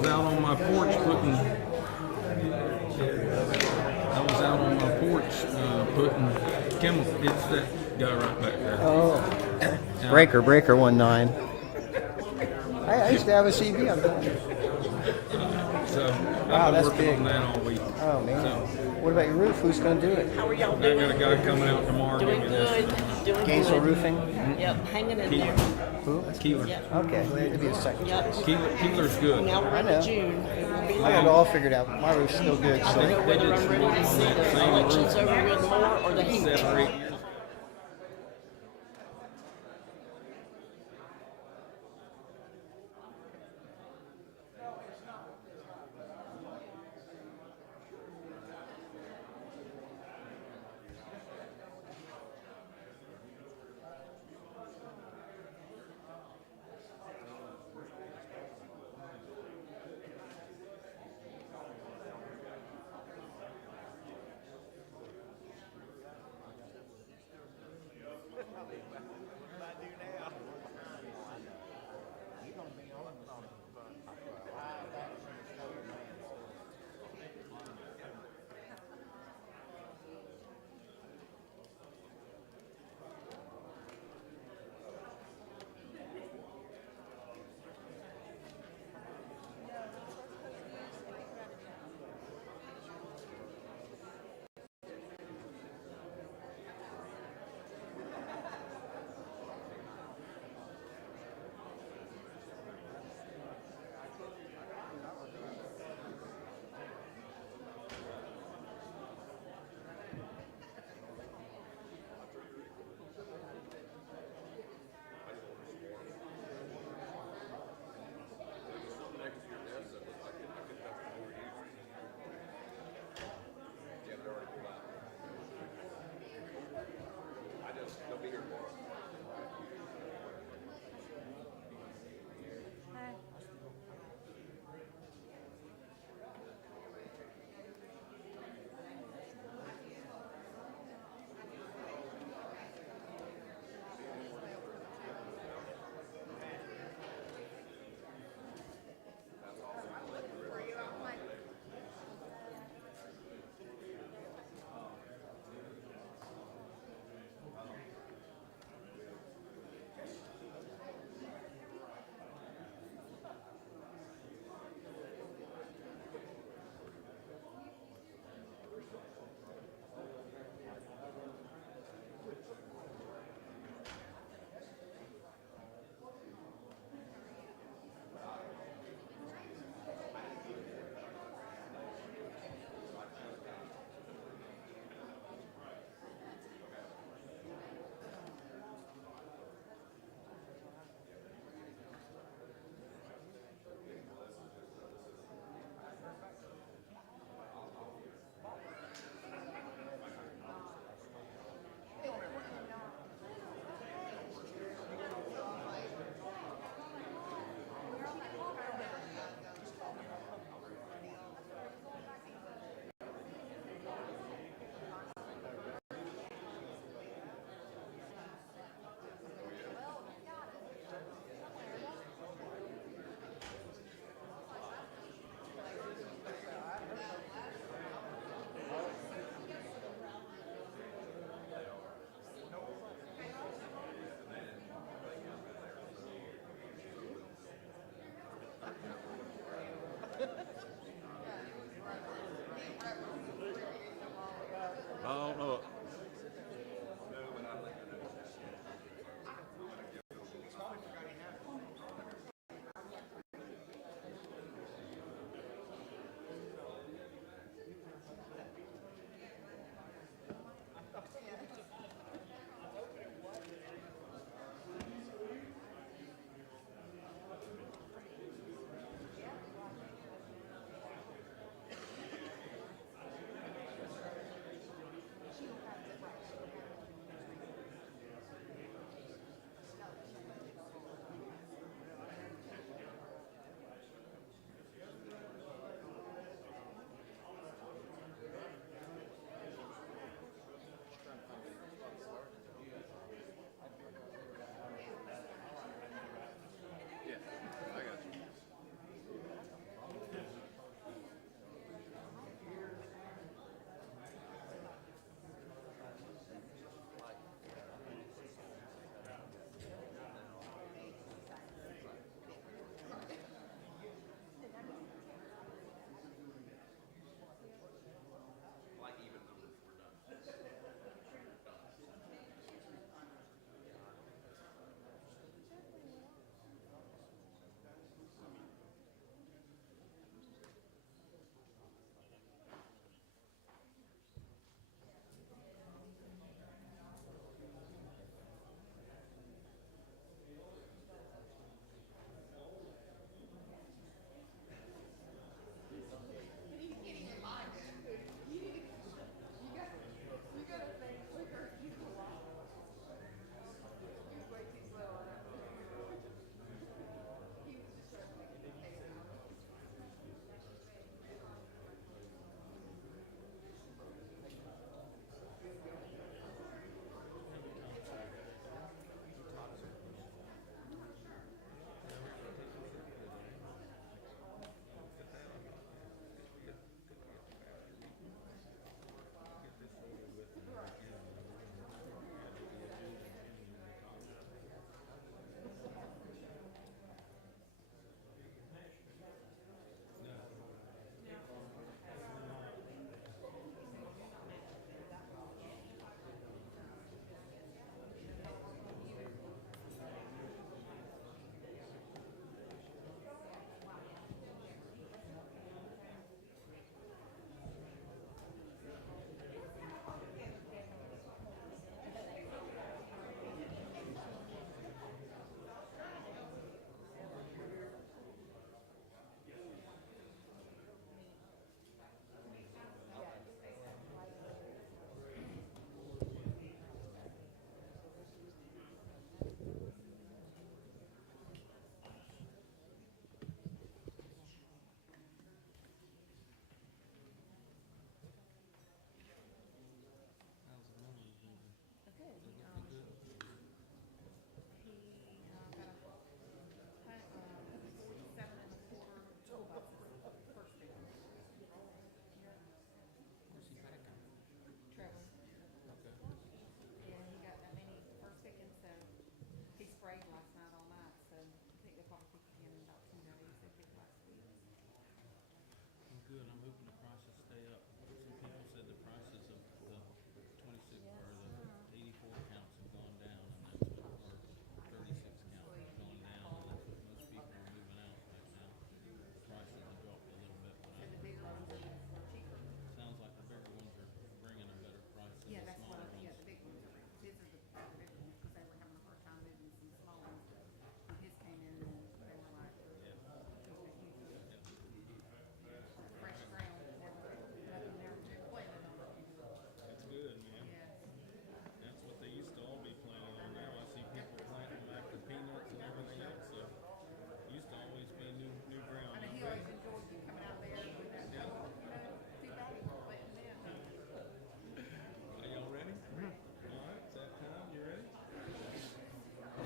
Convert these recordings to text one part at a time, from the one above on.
was out on my porch putting. I was out on my porch putting chemical. It's that guy right back there. Oh, breaker 19. I used to have a CB on that. So Wow, I've been that's working big. on that all week. Oh man. So, What about your roof? Who's going to do it? How are y'all I doing? got a guy coming out tomorrow. Doing giving me this. good. Doing Gainesville good. Roofing. Yep, hanging in Keeler. there. Who? Keeler. Yep. Okay, it'll be a second. Yep. Keeler's good. Now we're I know. into June. It will be I got it all figured out. My roof's still good. I So. don't know They whether did I'm some ready work to on see that the same elections roof. over with more or the heat. 7 or 8 years.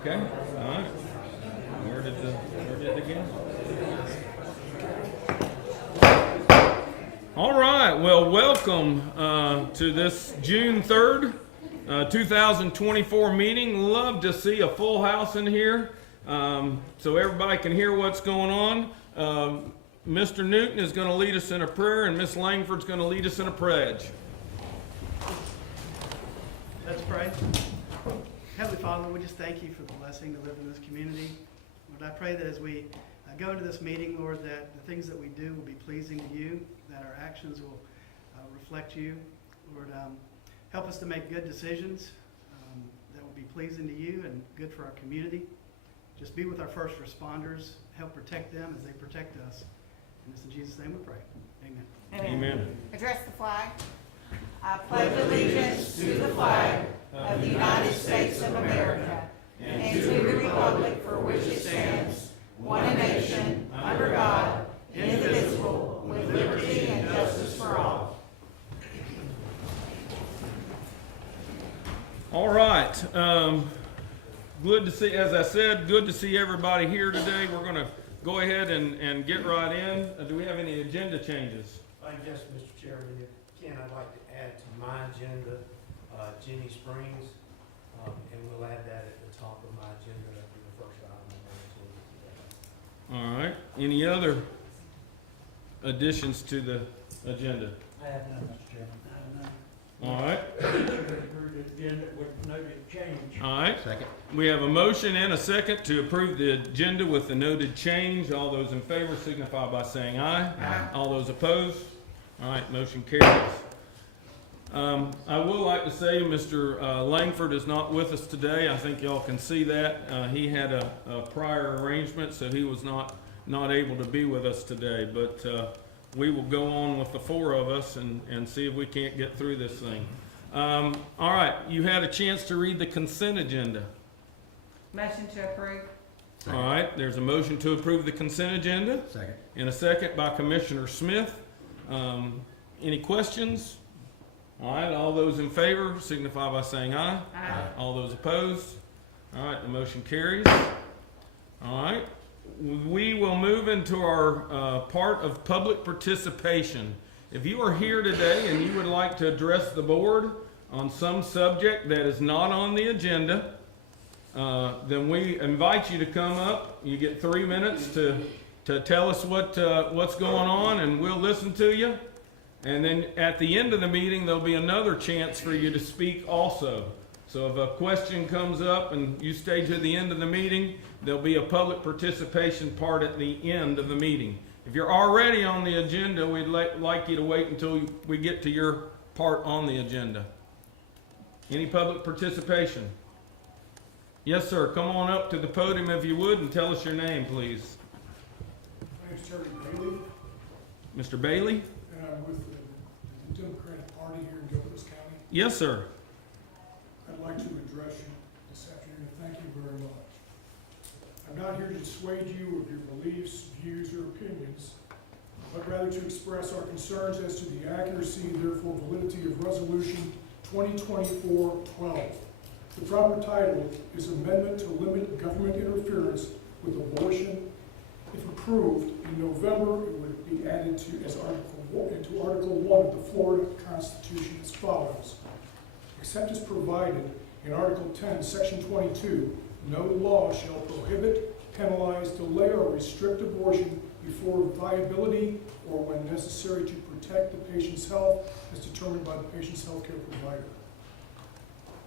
Okay, all right. Where did it go? All right, well, welcome to this June 3rd, 2024 meeting. Love to see a full house in here so everybody can hear what's going on. Mr. Newton is going to lead us in a prayer, and Miss Langford's going to lead us in a pledge. Let's pray. Heavenly Father, we just thank you for the blessing to live in this community. Lord, I pray that as we go into this meeting, Lord, that the things that we do will be pleasing to you, that our actions will reflect you. Lord, help us to make good decisions that will be pleasing to you and good for our community. Just be with our first responders. Help protect them as they protect us. And it's in Jesus' name we pray. Amen. Amen. Address the flag. I pledge allegiance to the flag of the United States of America and to the republic for which it stands, one nation, under God, indivisible, with liberty and justice for all. All right. Good to see, as I said, good to see everybody here today. We're going to go ahead and get right in. Do we have any agenda changes? Yes, Mr. Chairman, if you can, I'd like to add to my agenda Ginnie Springs, and we'll add that at the top of my agenda after the first item on the agenda. All right. Any other additions to the agenda? I have none, Mr. Chairman. I have none. All right. Agenda with noted change. All right. Second. We have a motion and a second to approve the agenda with the noted change. All those in favor signify by saying aye. Aye. All those opposed? All right, motion carries. I will like to say Mr. Langford is not with us today. I think y'all can see that. He had a prior arrangement, so he was not able to be with us today. But we will go on with the four of us and see if we can't get through this thing. All right, you had a chance to read the consent agenda. Motion to approve. All right, there's a motion to approve the consent agenda Second. and a second by Commissioner Smith. Any questions? All right, all those in favor signify by saying aye. Aye. All those opposed? All right, the motion carries. All right, we will move into our part of public participation. If you are here today and you would like to address the board on some subject that is not on the agenda, then we invite you to come up. You get 3 minutes to tell us what's going on, and we'll listen to you. And then at the end of the meeting, there'll be another chance for you to speak also. So if a question comes up and you stay to the end of the meeting, there'll be a public participation part at the end of the meeting. If you're already on the agenda, we'd like you to wait until we get to your part on the agenda. Any public participation? Yes, sir. Come on up to the podium if you would and tell us your name, please. My name's Terry Bailey, Mr. Bailey? and I'm with the Democratic Party here in Gilchrist County. Yes, sir. I'd like to address you this afternoon. Thank you very much. I'm not here to dissuade you of your beliefs, views, or opinions, but rather to express our concerns as to the accuracy and therefore validity of Resolution 2024-12. The proper title is Amendment to Limit Government Interference with Abortion. If approved, in November, it would be added to as into Article 1 of the Florida Constitution as follows. Except as provided in Article 10, Section 22, no law shall prohibit, penalize, delay, or restrict abortion before viability or when necessary to protect the patient's health as determined by the patient's healthcare provider.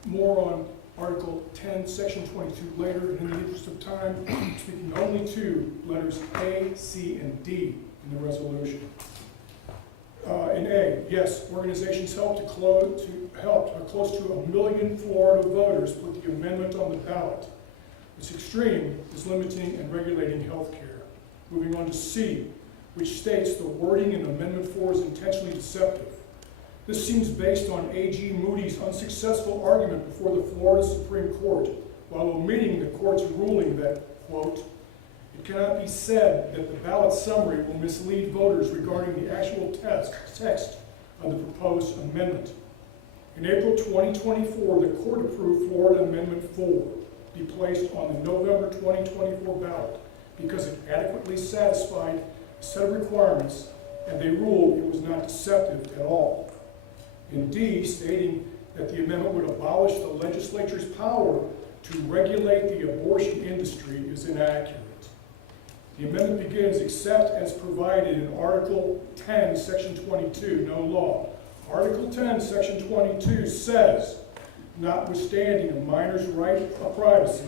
More on Article 10, Section 22 later, and in the interest of time, speaking only to letters A, C, and D in the resolution. In A, yes, organizations help close to 1 million Florida voters put the amendment on the ballot. Its extreme is limiting and regulating health care. Moving on to C, which states the wording in Amendment 4 is intentionally deceptive. This seems based on A.G. Moody's unsuccessful argument before the Florida Supreme Court, while omitting the court's ruling that, quote, it cannot be said that the ballot summary will mislead voters regarding the actual text of the proposed amendment. In April 2024, the court approved Florida Amendment 4. be placed on the November 2024 ballot because it adequately satisfied a set of requirements, and they ruled it was not deceptive at all. In D, stating that the amendment would abolish the legislature's power to regulate the abortion industry is inaccurate. The amendment begins, except as provided in Article 10, Section 22, no law. Article 10, Section 22 says, notwithstanding a minor's right of privacy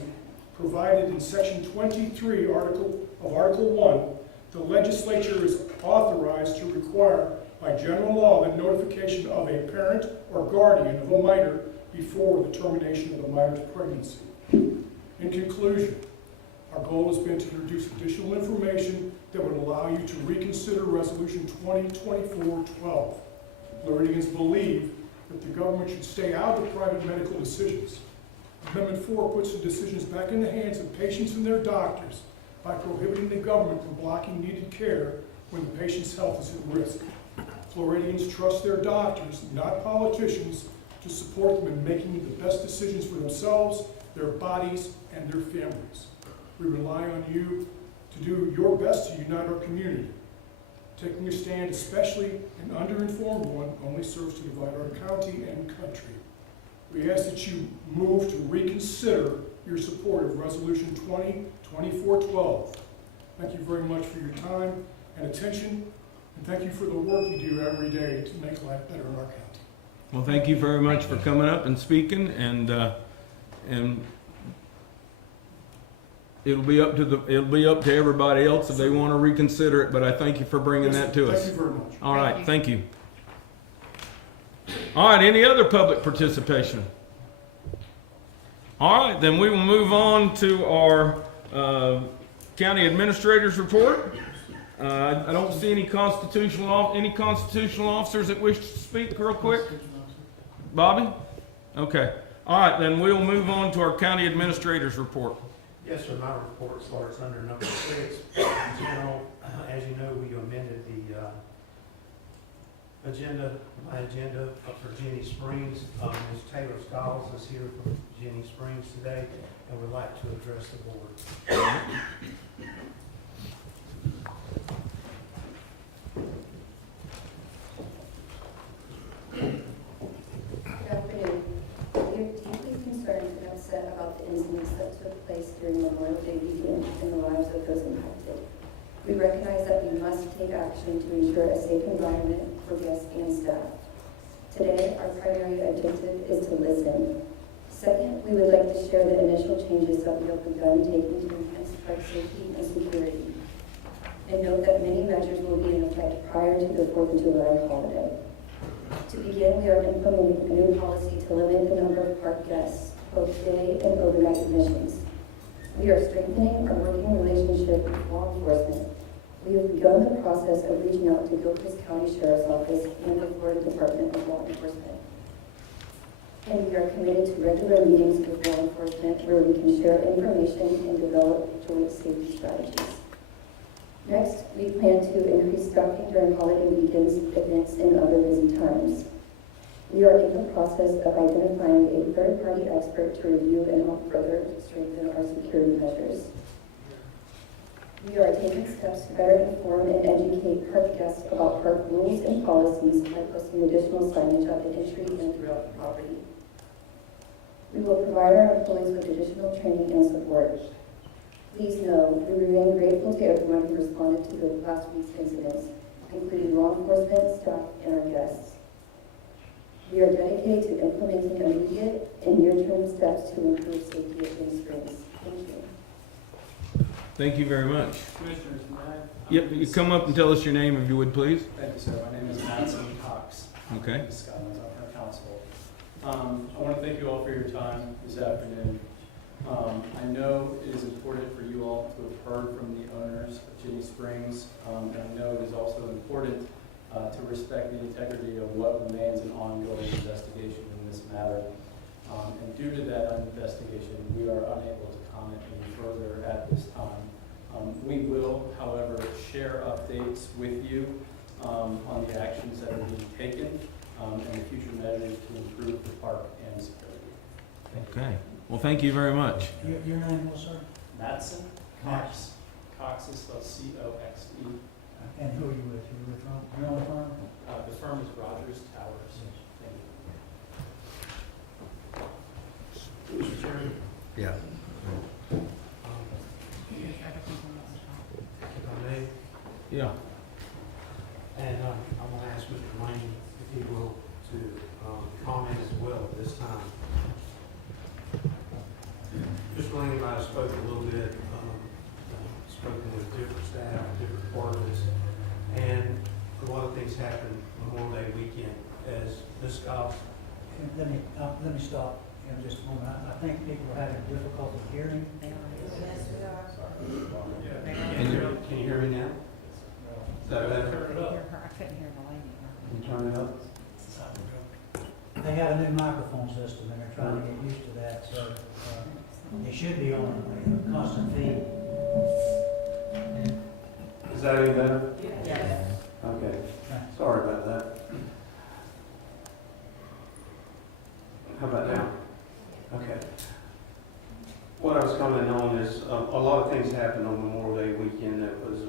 provided in Section 23 of Article 1, the legislature is authorized to require by general law the notification of a parent or guardian of a minor before the termination of the minor's pregnancy. In conclusion, our goal has been to introduce additional information that would allow you to reconsider Resolution 2024-12. Floridians believe that the government should stay out of private medical decisions. Amendment 4 puts the decisions back in the hands of patients and their doctors by prohibiting the government from blocking needed care when the patient's health is at risk. Floridians trust their doctors, not politicians, to support them in making the best decisions for themselves, their bodies, and their families. We rely on you to do your best to unite our community. Taking a stand, especially an underinformed one, only serves to divide our county and country. We ask that you move to reconsider your support of Resolution 2024-12. Thank you very much for your time and attention, and thank you for the work you do every day to make life better in our county. Well, thank you very much for coming up and speaking, and it'll be up to everybody else if they want to reconsider it. But I thank you for bringing that to us. Thank you very much. All right, thank you. All right, any other public participation? All right, then we will move on to our county administrator's report. I don't see any constitutional officers that wish to speak real quick. Bobby? Okay. All right, then we'll move on to our county administrator's report. Yes, sir, my report starts under number 6. General, as you know, we amended the my agenda for Ginnie Springs. Ms. Taylor Stiles is here from Ginnie Springs today and would like to address the board. Good afternoon. We are deeply concerned and upset about the incidents that took place during Memorial Day weekend in the lives of those impacted. We recognize that we must take action to ensure a safe environment for guests and staff. Today, our primary objective is to listen. Second, we would like to share the initial changes that we have begun taking to enhance park safety and security. And note that many measures will be in effect prior to the 4th of July holiday. To begin, we are implementing a new policy to limit the number of park guests, both day and overnight admissions. We are strengthening our working relationship with law enforcement. We have begun the process of reaching out to Gilchrist County Sheriff's Office and the Florida Department of Law Enforcement. And we are committed to regular meetings with law enforcement where we can share information and develop joint safety strategies. Next, we plan to increase staffing during holiday weekends, events, and other busy times. We are in the process of identifying a third-party expert to review and help further strengthen our security measures. We are taking steps to better inform and educate park guests about park rules and policies by posting additional signage at the entry and throughout the property. We will provide our employees with additional training and support. Please know, we remain grateful to everyone who responded to the last week's incidents, including law enforcement, staff, and our guests. We are dedicated to implementing immediate and near-term steps to improve safety at Ginnie Springs. Thank you. Thank you very much. Commissioners, may I? Yep, you come up and tell us your name if you would, please. Thank you, sir. My name is Madison Cox. Okay. I'm Scotland's on our council. I want to thank you all for your time this afternoon. I know it is important for you all to have heard from the owners of Ginnie Springs, and I know it is also important to respect the integrity of what remains an ongoing investigation in this matter. And due to that investigation, we are unable to comment any further at this time. We will, however, share updates with you on the actions that are being taken and the future measures to improve the park and security. Okay. Well, thank you very much. Your name was, sir? Madsen Cox. Cox is spelled C-O-X-E. And who are you with? You with your own firm? The firm is Rogers Towers. Thank you. Mr. Chairman, Yeah. if I may, Yeah. and I'm gonna ask Mr. Lane, if he will, to comment as well at this time. Mr. Lane and I spoke a little bit, spoken with different staff, different departments, and a lot of things happened Memorial Day weekend. As Ms. Scott, Let me stop in just a moment. I think people are having difficulty hearing. can you hear me now? Is that better? I couldn't hear the lady. Can you turn it up? They got a new microphone system and they're trying to get used to that, so they should be on a constant feed. Is that any better? Yes. Okay, sorry about that. How about now? Okay. What I was commenting on is, a lot of things happened on Memorial Day weekend that was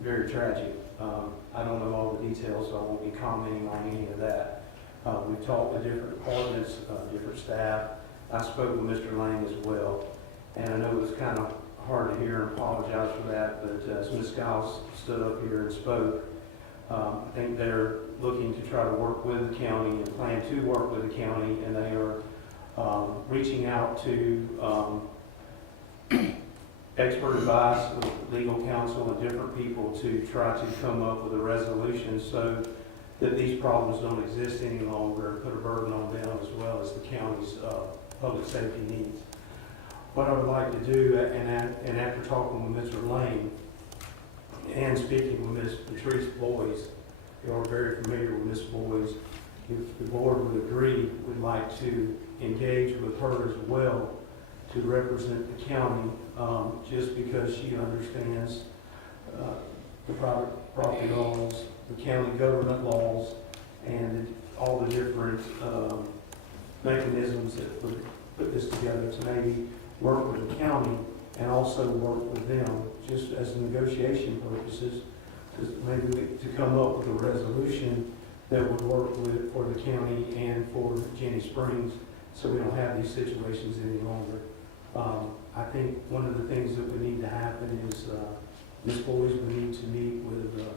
very tragic. I don't know all the details, so I won't be commenting on any of that. We talked with different departments, different staff. I spoke with Mr. Lane as well, and I know it was kind of hard to hear, and apologize for that, but as Ms. Giles stood up here and spoke, I think they're looking to try to work with the county and plan to work with the county, and they are reaching out to expert advice with legal counsel and different people to try to come up with a resolution so that these problems don't exist any longer and put a burden on them as well as the county's public safety needs. What I would like to do, and after talking with Mr. Lane and speaking with Ms. Patrice Boyes, you are very familiar with Ms. Boyes, if the board would agree, we'd like to engage with her as well to represent the county, just because she understands the private property laws, the county government laws, and all the different mechanisms that would put this together to maybe work with the county and also work with them, just as negotiation purposes, to come up with a resolution that would work for the county and for Ginnie Springs, so we don't have these situations any longer. I think one of the things that would need to happen is Ms. Boyes would need to meet with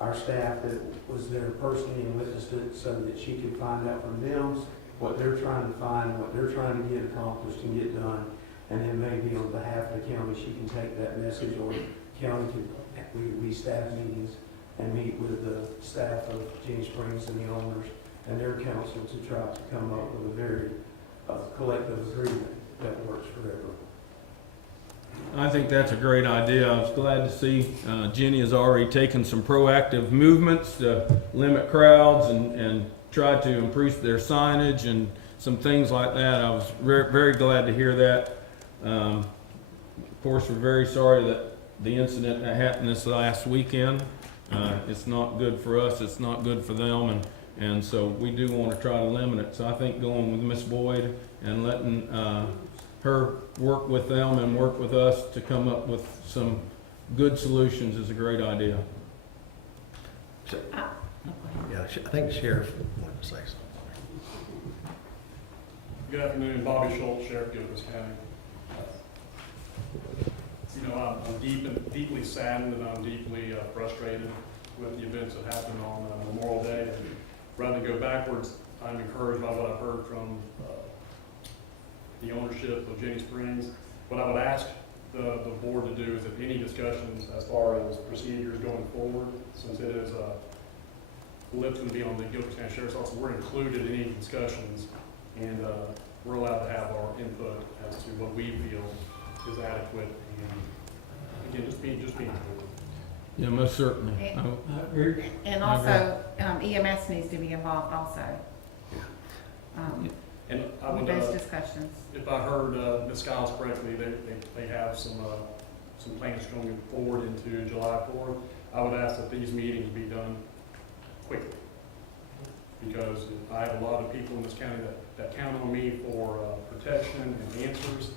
our staff that was there personally and witnessed it, so that she could find out from them what they're trying to find, what they're trying to get accomplished and get done, and then maybe on behalf of the county, she can take that message, or county could, we staff meetings and meet with the staff of Ginnie Springs and the owners and their council to try to come up with a very collective agreement that works forever. I think that's a great idea. I was glad to see Ginnie has already taken some proactive movements to limit crowds and try to improve their signage and some things like that. I was very glad to hear that. Of course, we're very sorry that the incident that happened this last weekend. It's not good for us. It's not good for them, and so we do want to try to limit it. So I think going with Miss Boyd and letting her work with them and work with us to come up with some good solutions is a great idea. Yeah, I think the sheriff wanted to say something. Good afternoon, Bobby Schultz, Sheriff Gilchrist County. You know, I'm deeply saddened and I'm deeply frustrated with the events that happened on Memorial Day. Rather than go backwards, I'm encouraged by what I've heard from the ownership of Ginnie Springs. What I would ask the board to do is if any discussions as far as procedures going forward, since it is going to be on the Gilchrist County Sheriff's Office, we're included in any discussions, and we're allowed to have our input as to what we feel is adequate. And again, just being included. Yeah, most certainly. And also, EMS needs to be involved also. And I With would, those discussions. if I heard Ms. Skiles correctly, they have some plans going forward into July 4th. I would ask that these meetings be done quickly, because I have a lot of people in this county that count on me for protection and answers,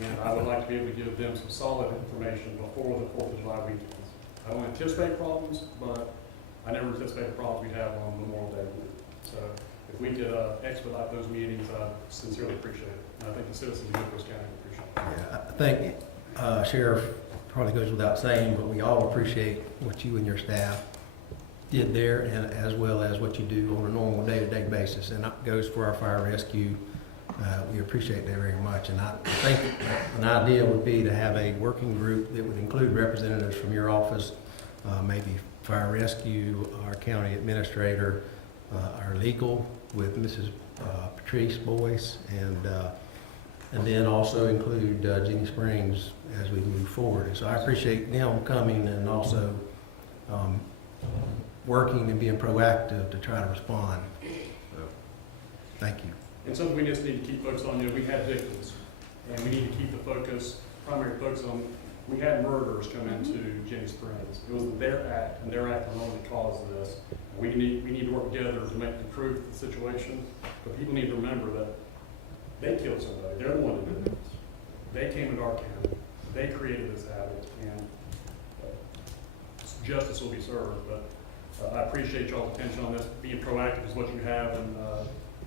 and I would like to be able to give them some solid information before the 4th of July weekend. I don't anticipate problems, but I never anticipated problems we'd have on Memorial Day. So if we could expedite those meetings, I sincerely appreciate it. And I think the citizens of Gilchrist County appreciate it. Yeah, I think Sheriff probably goes without saying, but we all appreciate what you and your staff did there, and as well as what you do on a normal day-to-day basis. And that goes for our fire rescue. We appreciate that very much. And I think an idea would be to have a working group that would include representatives from your office, maybe fire rescue, our county administrator, our legal with Mrs. Patrice Boyce, and then also include Ginnie Springs as we move forward. And so I appreciate them coming and also working and being proactive to try to respond. So, thank you. And something we just need to keep focused on, we had victims, and we need to keep the primary focus on, we had murderers come into Ginnie Springs. It was their act, and their act alone that caused this. We need to work together to improve the situation, but people need to remember that they killed somebody. They're the one that did this. They came into our county. They created this habit, and justice will be served. But I appreciate y'all's attention on this. Being proactive is what you have, and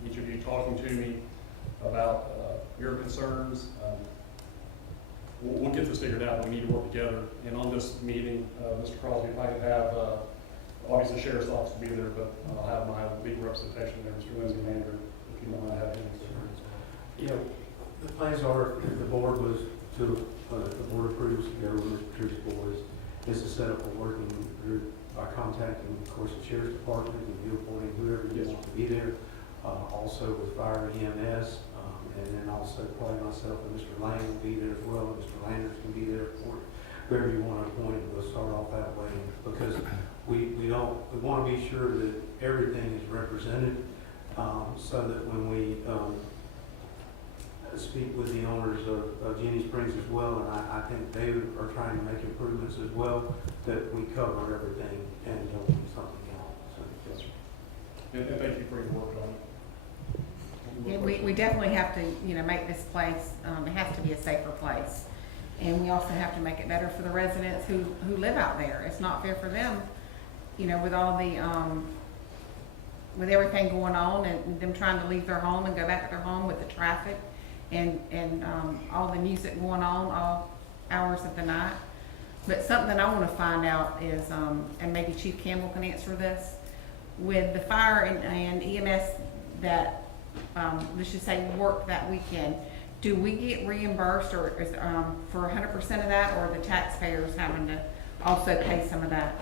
each of you talking to me about your concerns. We'll get this figured out, but we need to work together. And on this meeting, Mr. Crosby, if I could have, obviously the Sheriff's Office will be there, but I'll have my legal representation there, Mr. Lindsay Mander, if you don't mind having him. Yeah, the plans are, the board was to, the board approves together with Mr. Patrice Boyce, is to set up a working group by contacting, of course, the Sheriff's Department and appointing whoever wants to be there. Also with fire EMS, and then also probably myself and Mr. Lane will be there as well. Mr. Landers can be there, or whoever you want to appoint. We'll start off that way because we want to be sure that everything is represented, so that when we speak with the owners of Ginnie Springs as well, and I think they are trying to make improvements as well, that we cover everything and don't leave something out. So, yes, sir. And thank you for your work on it. Yeah, we definitely have to, make this place, it has to be a safer place. And we also have to make it better for the residents who live out there. It's not fair for them, with all the, with everything going on and them trying to leave their home and go back to their home with the traffic and all the music going on all hours of the night. But something I want to find out is, and maybe Chief Campbell can answer this, with the fire and EMS that, let's just say work that weekend, do we get reimbursed or is, for 100% of that, or are the taxpayers having to also pay some of that?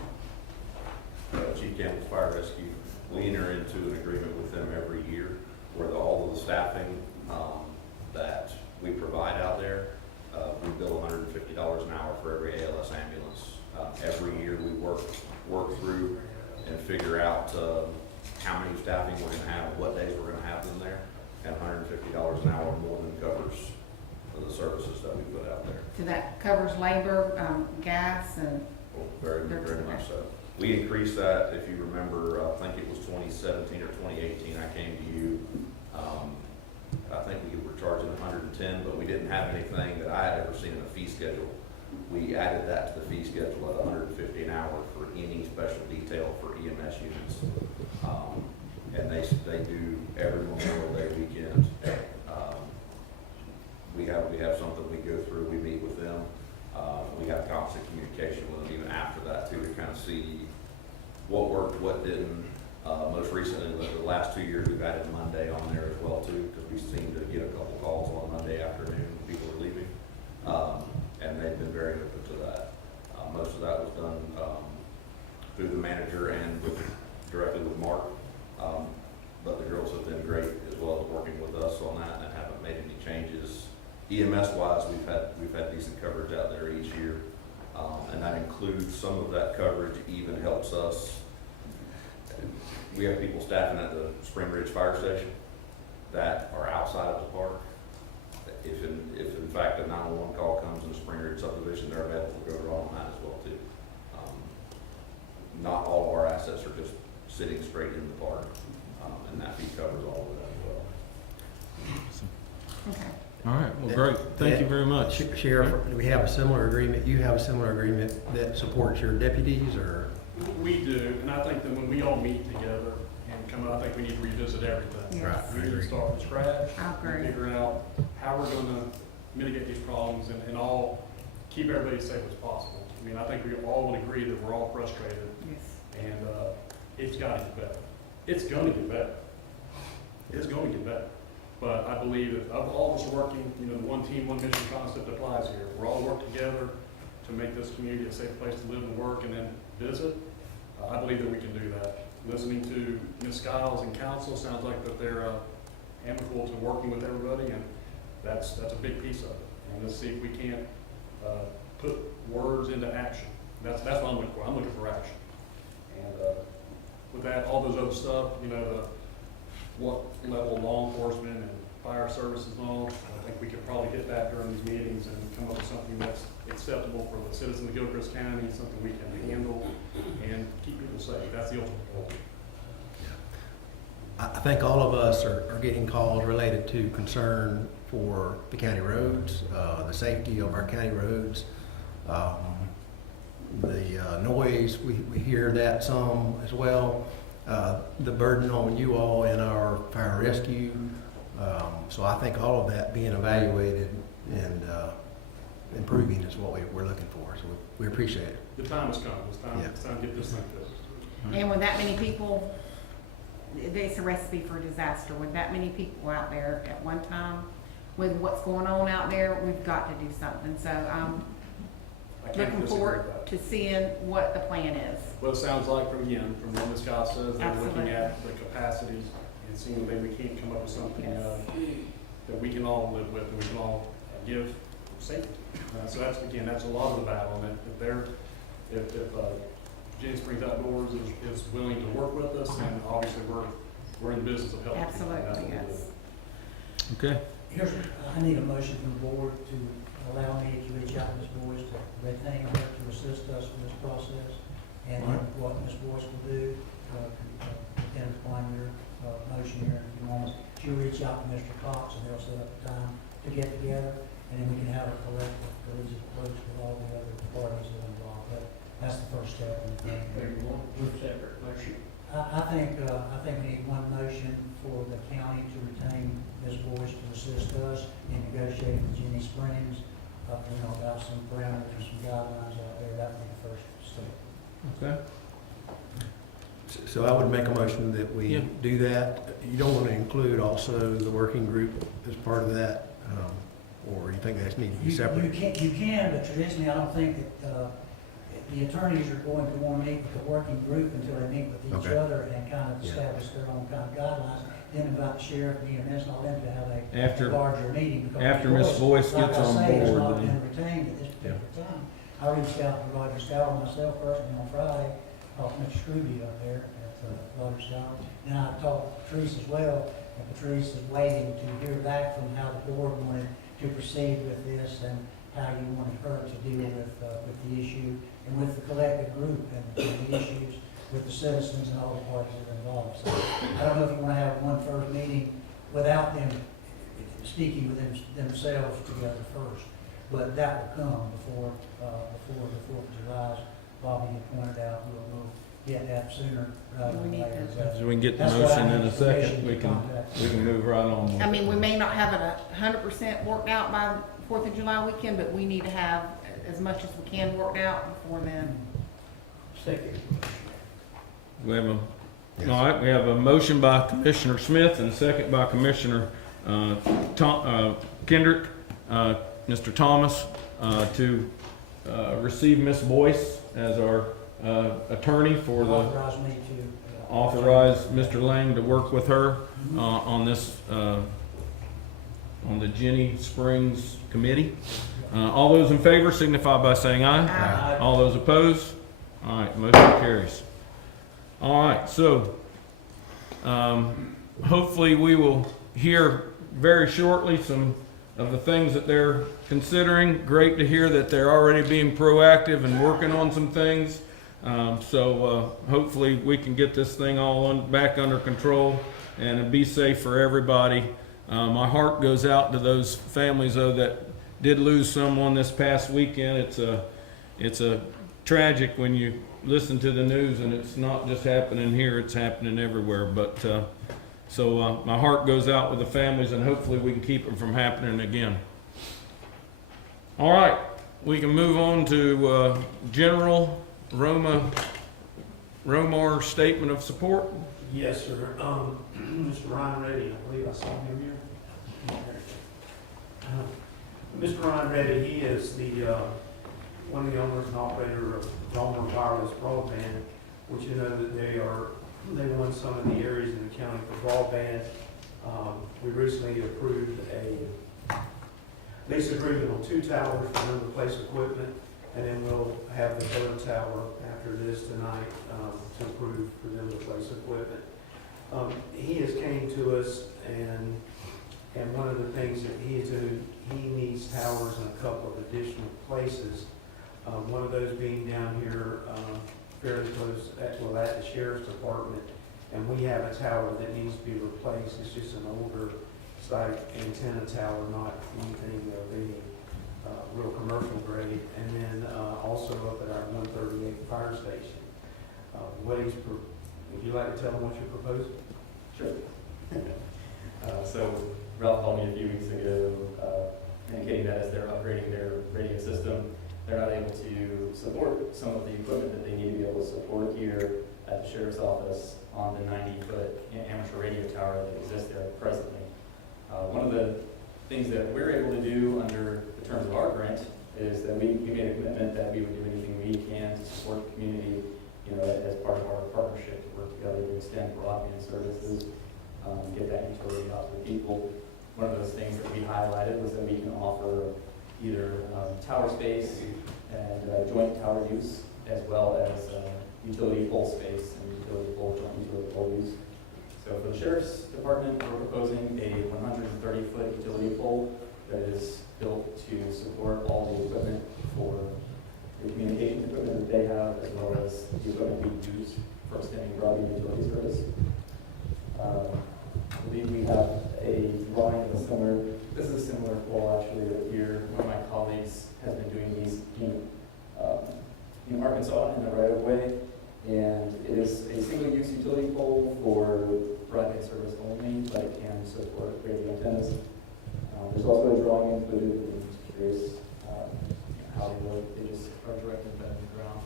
Chief Campbell's Fire Rescue, we enter into an agreement with them every year where all of the staffing that we provide out there, we bill $150 an hour for every ALS ambulance. Every year we work through and figure out how many staffing we're going to have, what days we're going to have them there, and $150 an hour more than covers the services that we put out there. So that covers labor, gas, and Well, very much so. We increased that, if you remember, I think it was 2017 or 2018, I came to you. I think we were charging 110, but we didn't have anything that I had ever seen in a fee schedule. We added that to the fee schedule at 150 an hour for any special detail for EMS units. And they do every Memorial Day weekend. We have something we go through, we meet with them. We have constant communication with them even after that too, to kind of see what worked, what didn't. Most recently, the last 2 years, we've added Monday on there as well too, because we seem to get a couple calls on Monday afternoon when people are leaving. And they've been very open to that. Most of that was done through the manager and directly with Mark. But the girls have been great as well as working with us on that and haven't made any changes. EMS wise, we've had decent coverage out there each year. And that includes some of that coverage even helps us. We have people staffing at the Springridge Fire Station that are outside of the park. If in fact a 911 call comes in the Springridge subdivision, they're available to go on that as well too. Not all of our assets are just sitting straight in the park. And that fee covers all of that as well. Okay. All right, well, great. Thank you very much. Sheriff, do we have a similar agreement? You have a similar agreement that supports your deputies, or? We do, and I think that when we all meet together and come out, I think we need to revisit everything. Yes. We need to start from scratch. I agree. And figure out how we're gonna mitigate these problems and all keep everybody as safe as possible. I mean, I think we all would agree that we're all frustrated, Yes. and it's gotta get better. It's gonna get better. It's going to get better. But I believe that of all of us working, you know, the one team, one mission concept applies here. We're all working together to make this community a safe place to live and work and then visit. I believe that we can do that. Listening to Ms. Skiles and council, sounds like that they're amicable to working with everybody, and that's a big piece of it. And let's see if we can't put words into action. That's what I'm looking for. I'm looking for action. And with that, all those other stuff, you know, what level of law enforcement and fire services and all, I think we could probably hit that during these meetings and come up with something that's acceptable for the citizens of Gilchrist County, something we can handle and keep people safe. That's the ultimate goal. I think all of us are getting calls related to concern for the county roads, the safety of our county roads, the noise, we hear that some as well. The burden on you all in our fire rescue. So I think all of that being evaluated and improving is what we're looking for. So we appreciate it. The time has come. Yeah. It's time to get this thing fixed. And with that many people, it's a recipe for disaster. With that many people out there at one time, with what's going on out there, we've got to do something. So I'm I can't looking disagree forward with that. to seeing what the plan is. Well, it sounds like from what Ms. Scott says, they're looking Absolutely. at the capacities and seeing maybe we can't come up with something Yes. that we can all live with and we can all give safety. So that's a lot of the battle. And if Ginnie Springs Outdoors is willing to work with us, then obviously we're in the business of helping. people. That's Absolutely, what we yes. do. Okay. I need a motion from the board to allow me to reach out to Ms. Boyce to retain her to assist us with this process. And then what Ms. Boyce will do, depending upon your motion here in a few moments, she'll reach out to Mr. Cox and they'll set up a time to get together. And then we can have a collective, collegiate approach with all the other parties that are involved. That's the first step in the thing. Separate motion. I think we need one motion for the county to retain Ms. Boyce to assist us in negotiating with Ginnie Springs, about some parameters and some guidelines out there. That would be the first step. Okay. So I would make a motion that we Yeah. do that. You don't want to include also the working group as part of that, or you think that need to be separate? You can, but traditionally, I don't think that the attorneys are going to want to meet with the working group until they meet with each Okay. other and kind of Yeah. establish their own kind of guidelines. Then invite the sheriff, the EMS, and all them to have a After- larger meeting. because after Ms. Boyce like gets I on say, it's board, not then- been retained at this particular time. I reached out to Roger Scour myself personally on Friday, talked to Mr. Scrooby up there at Roger Scour. And I talked to Patrice as well, and Patrice is waiting to hear back from how the board wanted to proceed with this and how you wanted her to deal with the issue and with the collective group and the issues with the citizens and all the parties that are involved. So I don't know if you want to have one first meeting without them speaking with themselves together first, but that will come before the 4th of July, as Bobby had pointed out. We'll get that sooner rather than We need later. to- So we can get the That's why motion I in need a second. permission We to can contact. move right on. with I it. mean, we may not have it 100% worked out by 4th of July weekend, but we need to have as much as we can worked out before then. Second. We have a, Yes. all right, we have a motion by Commissioner Smith and a second by Commissioner Kendrick, Mr. Thomas, to receive Ms. Boyce as our attorney for the, Authorize me to. authorize Mr. Lang to work with her on this, on the Ginnie Springs Committee. All those in favor signify by saying aye. Aye. All those opposed? All right, motion carries. All right, so hopefully we will hear very shortly some of the things that they're considering. Great to hear that they're already being proactive and working on some things. So hopefully we can get this thing all back under control and be safe for everybody. My heart goes out to those families though that did lose someone this past weekend. It's a tragic when you listen to the news, and it's not just happening here, it's happening everywhere. But so my heart goes out with the families, and hopefully we can keep them from happening again. All right, we can move on to General Romar statement of support. Yes, sir. Mr. Ryan Reddy, I believe I saw him here. Mr. Ryan Reddy, he is one of the owners and operator of Romer Wireless Broadband, which you know that they won some of the areas in the county for broadband. We recently approved a lease agreement on 2 towers for them to replace equipment, and then we'll have the 3rd tower after this tonight to approve for them to replace equipment. He has came to us, and one of the things that he is doing, he needs towers in a couple of additional places. One of those being down here fairly close at the sheriff's department, and we have a tower that needs to be replaced. It's just an older site antenna tower, not anything of any real commercial grade. And then also up at our 138 fire station. Would you like to tell them what you're proposing? Sure. So Ralph called me a few weeks ago indicating that as they're upgrading their radio system, they're not able to support some of the equipment that they need to be able to support here at the sheriff's office on the 90-foot amateur radio tower that exists there presently. One of the things that we're able to do under the terms of our grant is that we made a commitment that we would do anything we can to support the community, as part of our partnership to work together to extend broadband services, get that utility out to the people. One of those things that we highlighted was that we can offer either tower space and joint tower use, as well as utility pole space and joint utility pole use. So for the sheriff's department, we're proposing a 130-foot utility pole that is built to support all the equipment for the communications equipment that they have, as well as the equipment we use for extending broadband utility service. I believe we have a drawing of a similar, this is a similar pole actually right here. One of my colleagues has been doing these in Arkansas in the right of way, and it is a single-use utility pole for broadband service only, but it can support radio antennas. There's also a drawing included, and I'm just curious how they look. They just are directed in the ground.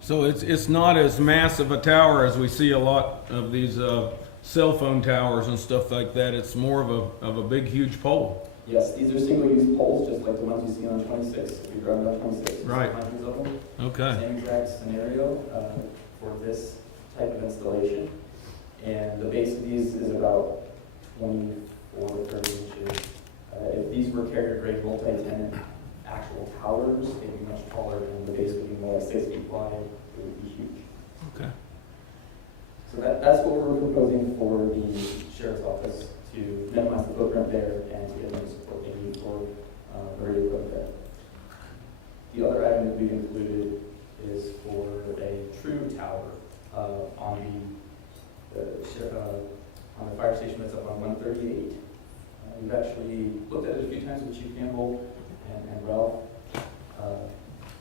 So it's not as massive a tower as we see a lot of these cell phone towers and stuff like that. It's more of a big, huge pole. Yes, these are single-use poles, just like the ones you see on 26. If you drive on 26, Right. hundreds of them. Okay. Same exact scenario for this type of installation. And the base of these is about 24 to 30 inches. If these were carrier grade multi-tenant actual towers, they'd be much taller, and the base would be more like 6 feet wide. It would be huge. Okay. So that's what we're proposing for the sheriff's office, to minimize the footprint there and to get them to support the need for radio equipment there. The other item that we've included is for a true tower on the fire station that's up on 138. We've actually looked at it a few times with Chief Campbell and Ralph.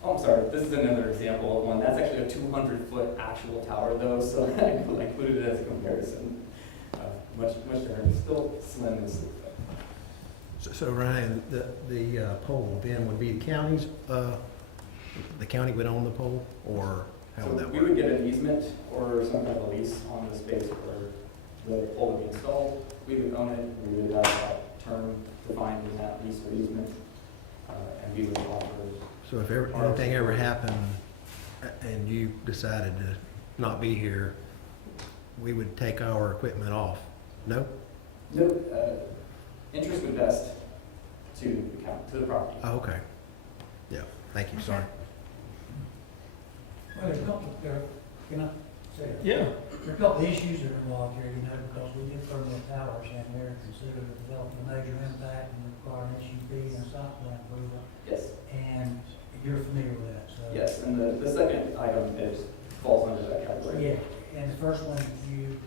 I'm sorry, this is another example of one. That's actually a 200-foot actual tower though, so I included it as a comparison. Much different, still slim and sleek. So Ryan, the pole then would be the county's, the county would own the pole, or how would that We work? would get an easement or some kind of a lease on the space where the pole would be installed. We would own it, we would have that term defined in that lease or easement, and we would offer. So if anything ever happened and you decided to not be here, we would take our equipment off? No? No, interest would vest to the property. Oh, okay. Yeah, thank you, sorry. Well, there's a couple, can I say? Yeah. There are a couple of issues that are involved here, because we get permanent towers and they're considered a development of major impact and require an SUP and a site plan approval. Yes. And you're familiar with that, so. Yes, and the second item falls under that category. Yeah, and the first one you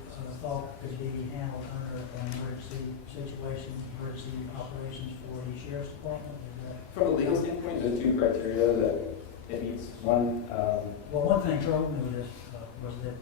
thought could be handled under an emergency situation, emergency operations for the sheriff's department, is that? From a legal standpoint, there's two criteria that it meets. One, Well, one thing troubled me with this was that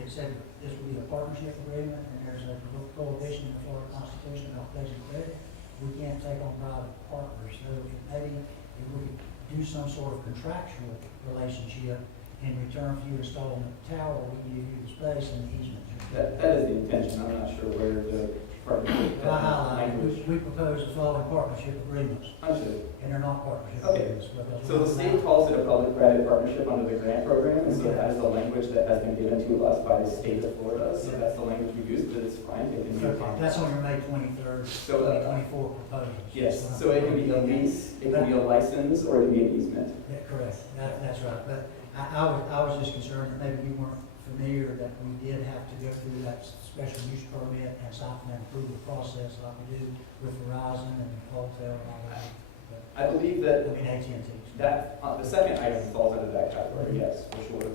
it said this would be a partnership agreement, and there's a prohibition in the Florida Constitution about placing credit. We can't take on private partners, so maybe if we could do some sort of contractual relationship in return for you installing the tower, we give you the space and the easement. that is the intention. I'm not sure where the partnership But I highlighted, language. we propose the following partnership agreements, Understood. and they're not partnership Okay. agreements. because So the state calls it a public-private partnership under the grant program, and so that is the language that has been given to us by the state of Florida. So that's the language we use, but it's fine. It can be a Okay, that's on your May 23rd, So, 2024 proposals. yes, so it can be a lease, it can be a license, or it can be an easement. Yeah, correct, that's right, but I was just concerned that maybe you weren't familiar that we did have to go through that special use permit and site plan approval process like we do with Verizon and Hotel and all that. But, I believe I that mean, AT&T. the second item falls under that category, yes, for sure.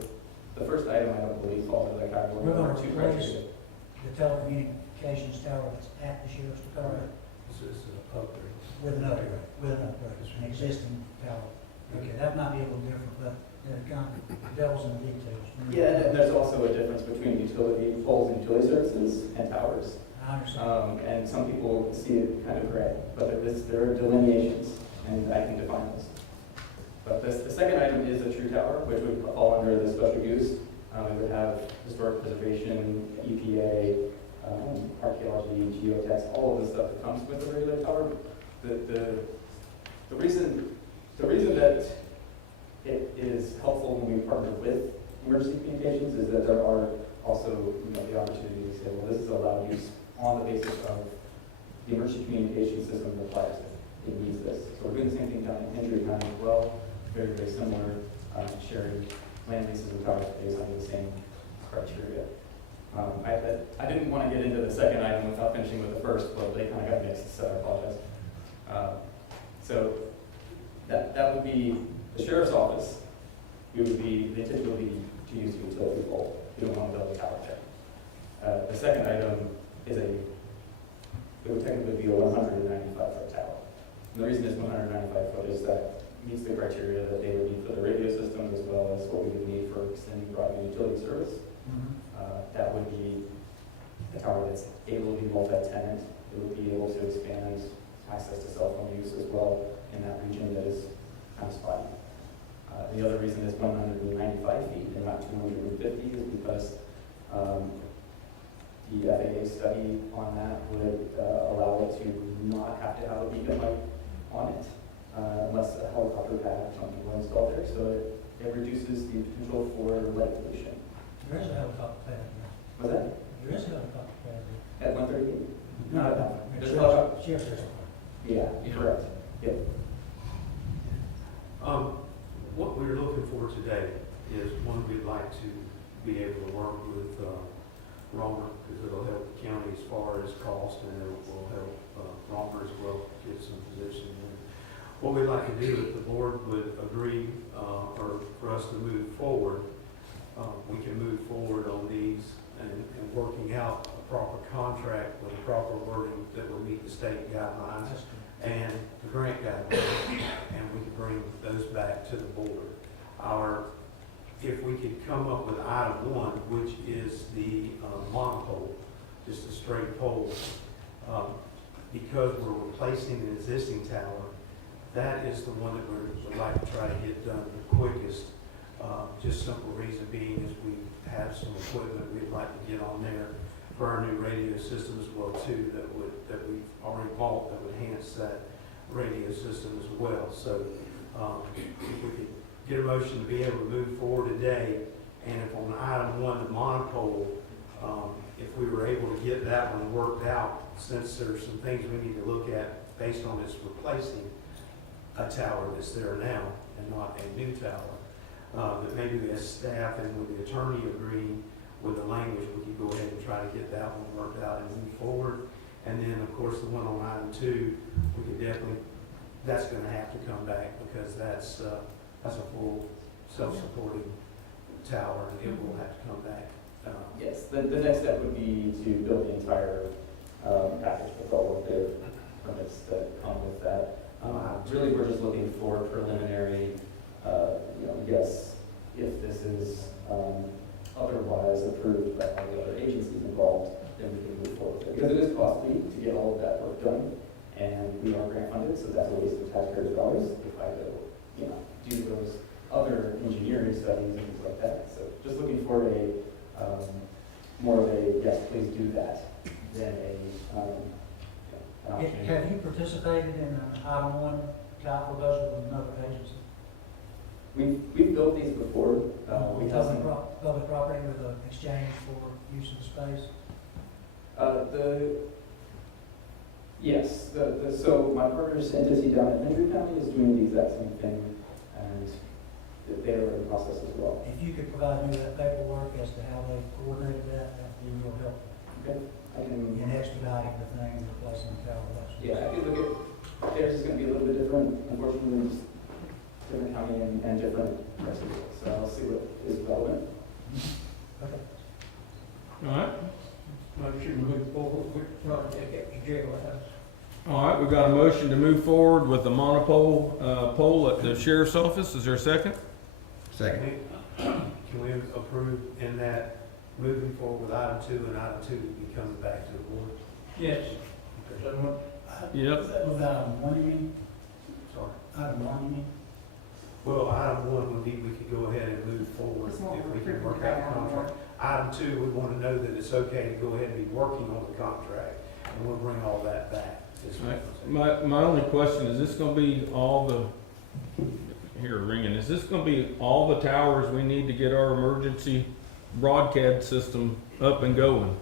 The first item, I don't believe, falls under that category. We're There gonna are two replace criteria. the telecommunications tower that's at the sheriff's department This is an upgrade. with an upgrade, an existing tower. Okay, that might be a little different, but kind of devil's in the details. Yeah, and there's also a difference between utility poles and utility services and towers. I understand. And some people see it kind of gray, but there are delineations, and I can define those. But the second item is a true tower, which would fall under the special use. It would have historic preservation, EPA, archaeology, geotech, all of the stuff that comes with a regular tower. The reason that it is helpful when we partner with emergency communications is that there are also, the opportunity to say, well, this is allowed use on the basis of the emergency communication system that applies it. It needs this. So we're doing the same thing down in Hendry County as well. Very, very similar, sharing land leases and tower space under the same criteria. I didn't want to get into the second item without finishing with the first, but they kind of got mixed, so I apologize. So that would be the sheriff's office. The intention would be to use the utility pole. You don't want to build a tower there. The second item is it would technically be a 195-foot tower. And the reason it's 195 foot is that meets the criteria that they would need for the radio systems as well as what we would need for extending broadband utility service. That would be a tower that's able to be multi-tenant. It would be able to expand access to cell phone use as well in that region that is kind of spotty. The other reason is 195 feet and not 250 is because the FAA study on that would allow it to not have to have a beacon light on it unless a helicopter pad or something was installed there. So it reduces the potential for light pollution. There is a helicopter pad there. What's that? There is a helicopter pad there. At 138? Not at that one. There's a Sheriff's helicopter. Sheriff's. Yeah, correct. Yep. What we're looking for today is, one, we'd like to be able to work with Romer, because it'll help the county as far as cost, and it will help Romer as well get some position. And what we'd like to do, if the board would agree, or for us to move forward, we can move forward on these and working out a proper contract with a proper wording that will meet the state guidelines and the grant guidelines, and we could bring those back to the board. If we could come up with item one, which is the monopole, just a straight pole, because we're replacing an existing tower, that is the one that we would like to try to get done the quickest. Just simple reason being is we have some equipment we'd like to get on there for our new radio system as well too, that we've already bought that would enhance that radio system as well. So if we could get a motion to be able to move forward today, and if on item one, the monopole, if we were able to get that one worked out, since there's some things we need to look at based on this replacing a tower that's there now and not a new tower, that maybe as staff and with the attorney agreeing with the language, we could go ahead and try to get that one worked out and move forward. And then, of course, the one on item two, we could definitely, that's going to have to come back because that's that's a full self-supporting tower, and it will have to come back. Yes, the next step would be to build the entire package with all of the permits that come with that. Really, we're just looking for preliminary, yes, if this is otherwise approved by all the other agencies involved, then we can move forward. Because it is costly to get all of that work done, and we are grant funded, so that's a waste of taxpayers' dollars if I go, do those other engineering studies and things like that. So just looking for a more of a yes, please do that than an option. Have you participated in an item one type proposal with another agency? We've built these before. We have some, Public property with an exchange for use of the space? Yes, so my partner's entity down in Ginnie County is doing the exact same thing, and they are in the process as well. If you could provide me that paperwork as to how they coordinated that, that'd be real helpful Okay, I can. in expediting the thing and replacing the tower. Yeah, I could look at, theirs is going to be a little bit different, unfortunately, just different county and different residents. So I'll see what is relevant. Okay. All right. Motion to move forward with project at the jailhouse. All right, we've got a motion to move forward with the monopole pole at the sheriff's office. Is there a second? Second. Can we approve in that moving forward with item 2, and item 2 will be coming back to the board? Yes. Yep. With item one, you mean? Sorry. Item one, you mean? Well, item 1 would be we could go ahead and move forward if we can work out the contract. Item 2, we want to know that it's okay to go ahead and be working on the contract, and we'll bring all that back. My only question, is this gonna be all the, here ringing, is this gonna be all the towers we need to get our emergency broadcast system up and going?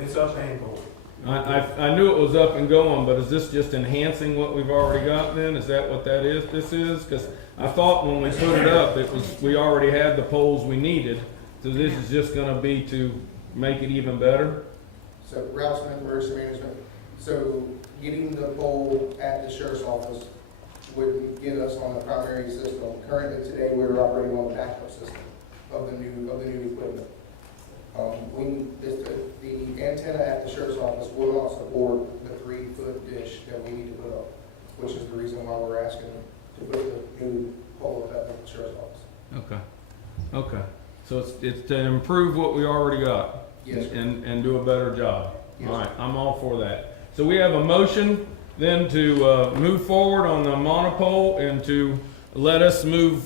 It's up and going. I knew it was up and going, but is this just enhancing what we've already got then? Is that what that is, this is? Because I thought when we put it up, we already had the poles we needed, so this is just gonna be to make it even better? So Ralph Smith, Emergency Management. So getting the pole at the sheriff's office would get us on the primary system. Currently today, we're operating on the backup system of the new equipment. The antenna at the sheriff's office will not support the 3-foot dish that we need to put up, which is the reason why we're asking to put the new pole up at the sheriff's office. Okay. So it's to improve what we already got? Yes, sir. And do a better job? Yes, All right, I'm all for that. So we have a motion then to move forward on the monopole and to let us move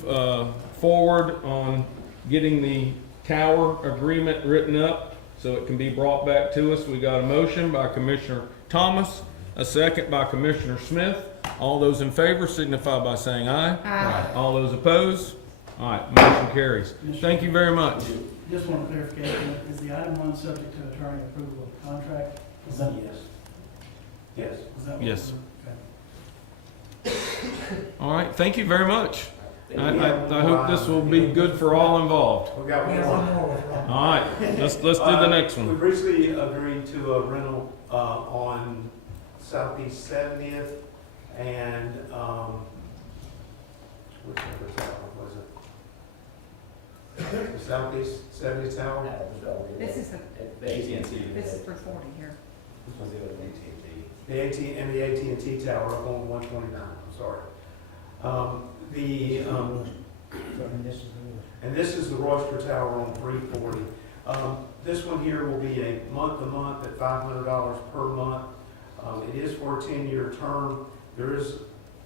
forward on getting the tower agreement written up so it can be brought back to us. We got a motion by Commissioner Thomas, a second by Commissioner Smith. All those in favor signify by saying aye. Aye. All those opposed? All right, motion carries. Thank you very much. Just want clarification, is the item 1 subject to attorney approval of the contract? Is that, Yes. Yes. is that what Yes. Okay. All right, thank you very much. Thank I you. hope this will be good for all involved. We got one Yeah, more. one more with Ron. All right, let's do the next We one. recently agreed to a rental on Southeast 70th and, which other tower was it? The Southeast 70th tower? This is, The AT&T. this is for 40 here. This was the other AT&T. The AT&T tower up on 129, I'm sorry. And this is the Royster Tower on 340. This one here will be a month-to-month at $500 per month. It is for a 10-year term. There is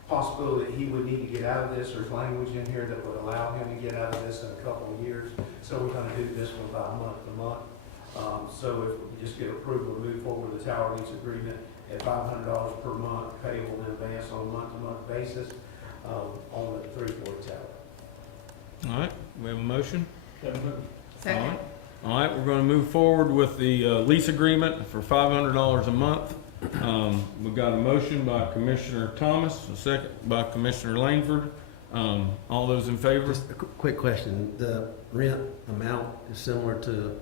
possibility that he would need to get out of this. There's language in here that would allow him to get out of this in a couple of years. So we're going to do this one by month-to-month. So if we just get approval to move forward with the tower lease agreement at $500 per month, payable in advance on a month-to-month basis on the 340 tower. All right, we have a motion? Second. All right, we're gonna move forward with the lease agreement for $500 a month. We've got a motion by Commissioner Thomas, a second by Commissioner Langford. All those in favor? Just a quick question. The rent amount is similar to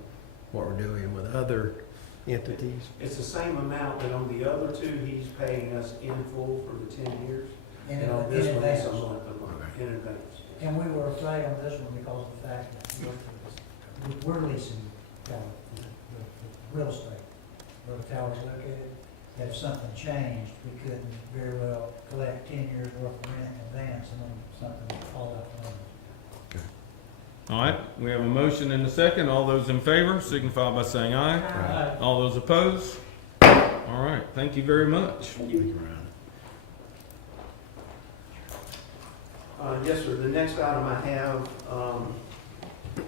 what we're doing with other entities? It's the same amount, but on the other two, he's paying us in full for the 10 years. In And on this one, it's a advance. month-to-month, in advance. And we were afraid on this one because of the fact that we're leasing the real estate where the tower's located. That if something changed, we couldn't very well collect 10 years worth of rent in advance and then something would fall out from under. All right, we have a motion and a second. All those in favor signify by saying aye. Aye. All those opposed? All right, thank you very much. Yes, sir. The next item I have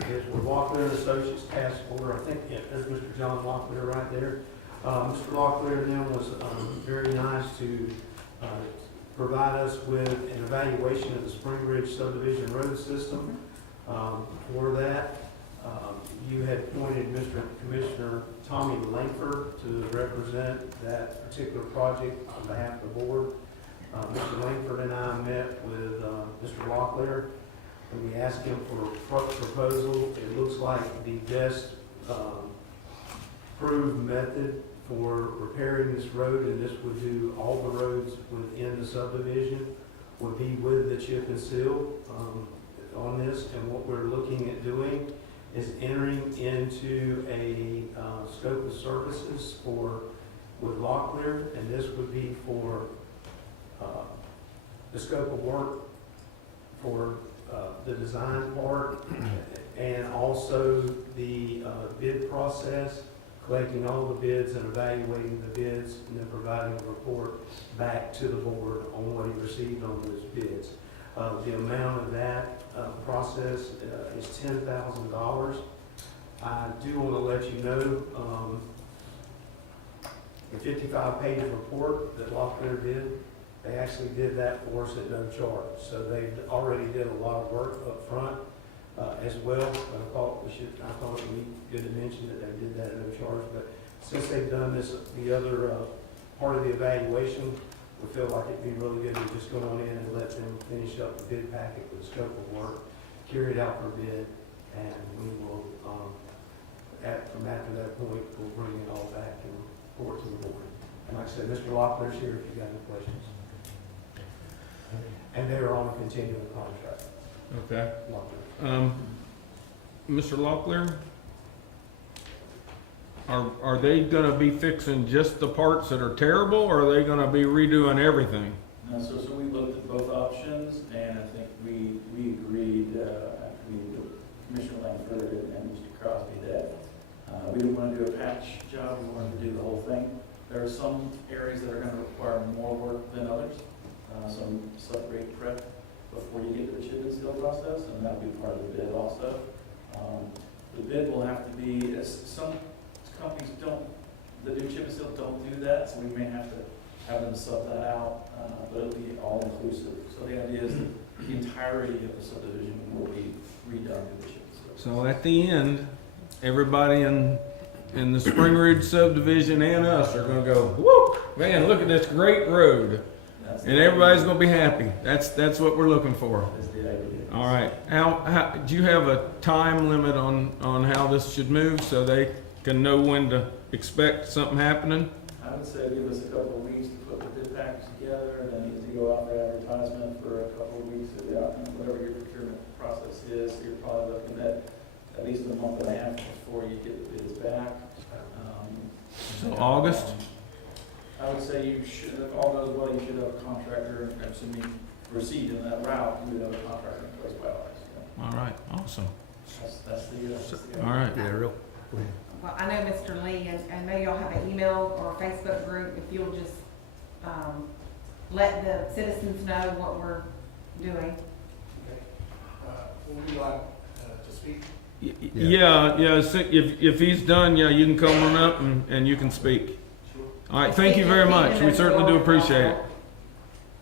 is with Locklear and Associates Task Order. I think, yeah, there's Mr. John Locklear right there. Mr. Locklear then was very nice to provide us with an evaluation of the Springridge subdivision road system. For that, you had appointed Mr. Commissioner Tommy Langford to represent that particular project on behalf of the board. Mr. Langford and I met with Mr. Locklear, and we asked him for a proposal. It looks like the best approved method for repairing this road, and this would do all the roads within the subdivision, would be with the chip and seal on this. And what we're looking at doing is entering into a scope of services with Locklear, and this would be for the scope of work for the design part, and also the bid process, collecting all the bids and evaluating the bids, and then providing a report back to the board on what he received on those bids. The amount of that process is $10,000. I do want to let you know the 55-page report that Locklear did, they actually did that for us at no charge. So they already did a lot of work up front as well. I thought it would be good to mention that they did that at no charge. But since they've done this, the other part of the evaluation, we feel like it'd be really good to just go on in and let them finish up the bid packet with the scope of work, carry it out for bid, and we will, from after that point, we'll bring it all back and report to the board. And like I said, Mr. Locklear's here if you've got any questions. And they're on a continuing contract. Okay. Locklear. Mr. Locklear, are they gonna be fixing just the parts that are terrible, or are they gonna be redoing everything? So we looked at both options, and I think we agreed, after we, Commissioner Langford and Mr. Crosby, that we didn't want to do a patch job, we wanted to do the whole thing. There are some areas that are going to require more work than others, some sub-grade prep before you get to the chip and seal process, and that'll be part of the bid also. The bid will have to be, some companies don't, the new chip and seal don't do that, so we may have to have them sub that out, but it'll be all inclusive. So the idea is that the entirety of the subdivision will be redone to the chip and seal. So at the end, everybody in the Springridge subdivision and us are gonna go, whoop, man, look at this great road. And everybody's gonna be happy. That's what we're looking for. That's the idea. All right, how, do you have a time limit on how this should move so they can know when to expect something happening? I would say give us a couple of weeks to put the bid package together, and then you go out for advertisement for a couple of weeks, whatever your procurement process is. So you're probably looking at least a month and a half before you get the bids back. So August? I would say you should, if all goes well, you should have a contractor, assuming proceed in that route, you would have a contractor in place by August. Yeah. All right, awesome. That's the All right. Yeah, real. Well, I know Mr. Lee, and I know y'all have an email or a Facebook group, if you'll just, let the citizens know what we're doing. Would you like to speak? Yeah, so if he's done, yeah, you can come on up and you can speak. All right, thank you very much. We certainly do appreciate it.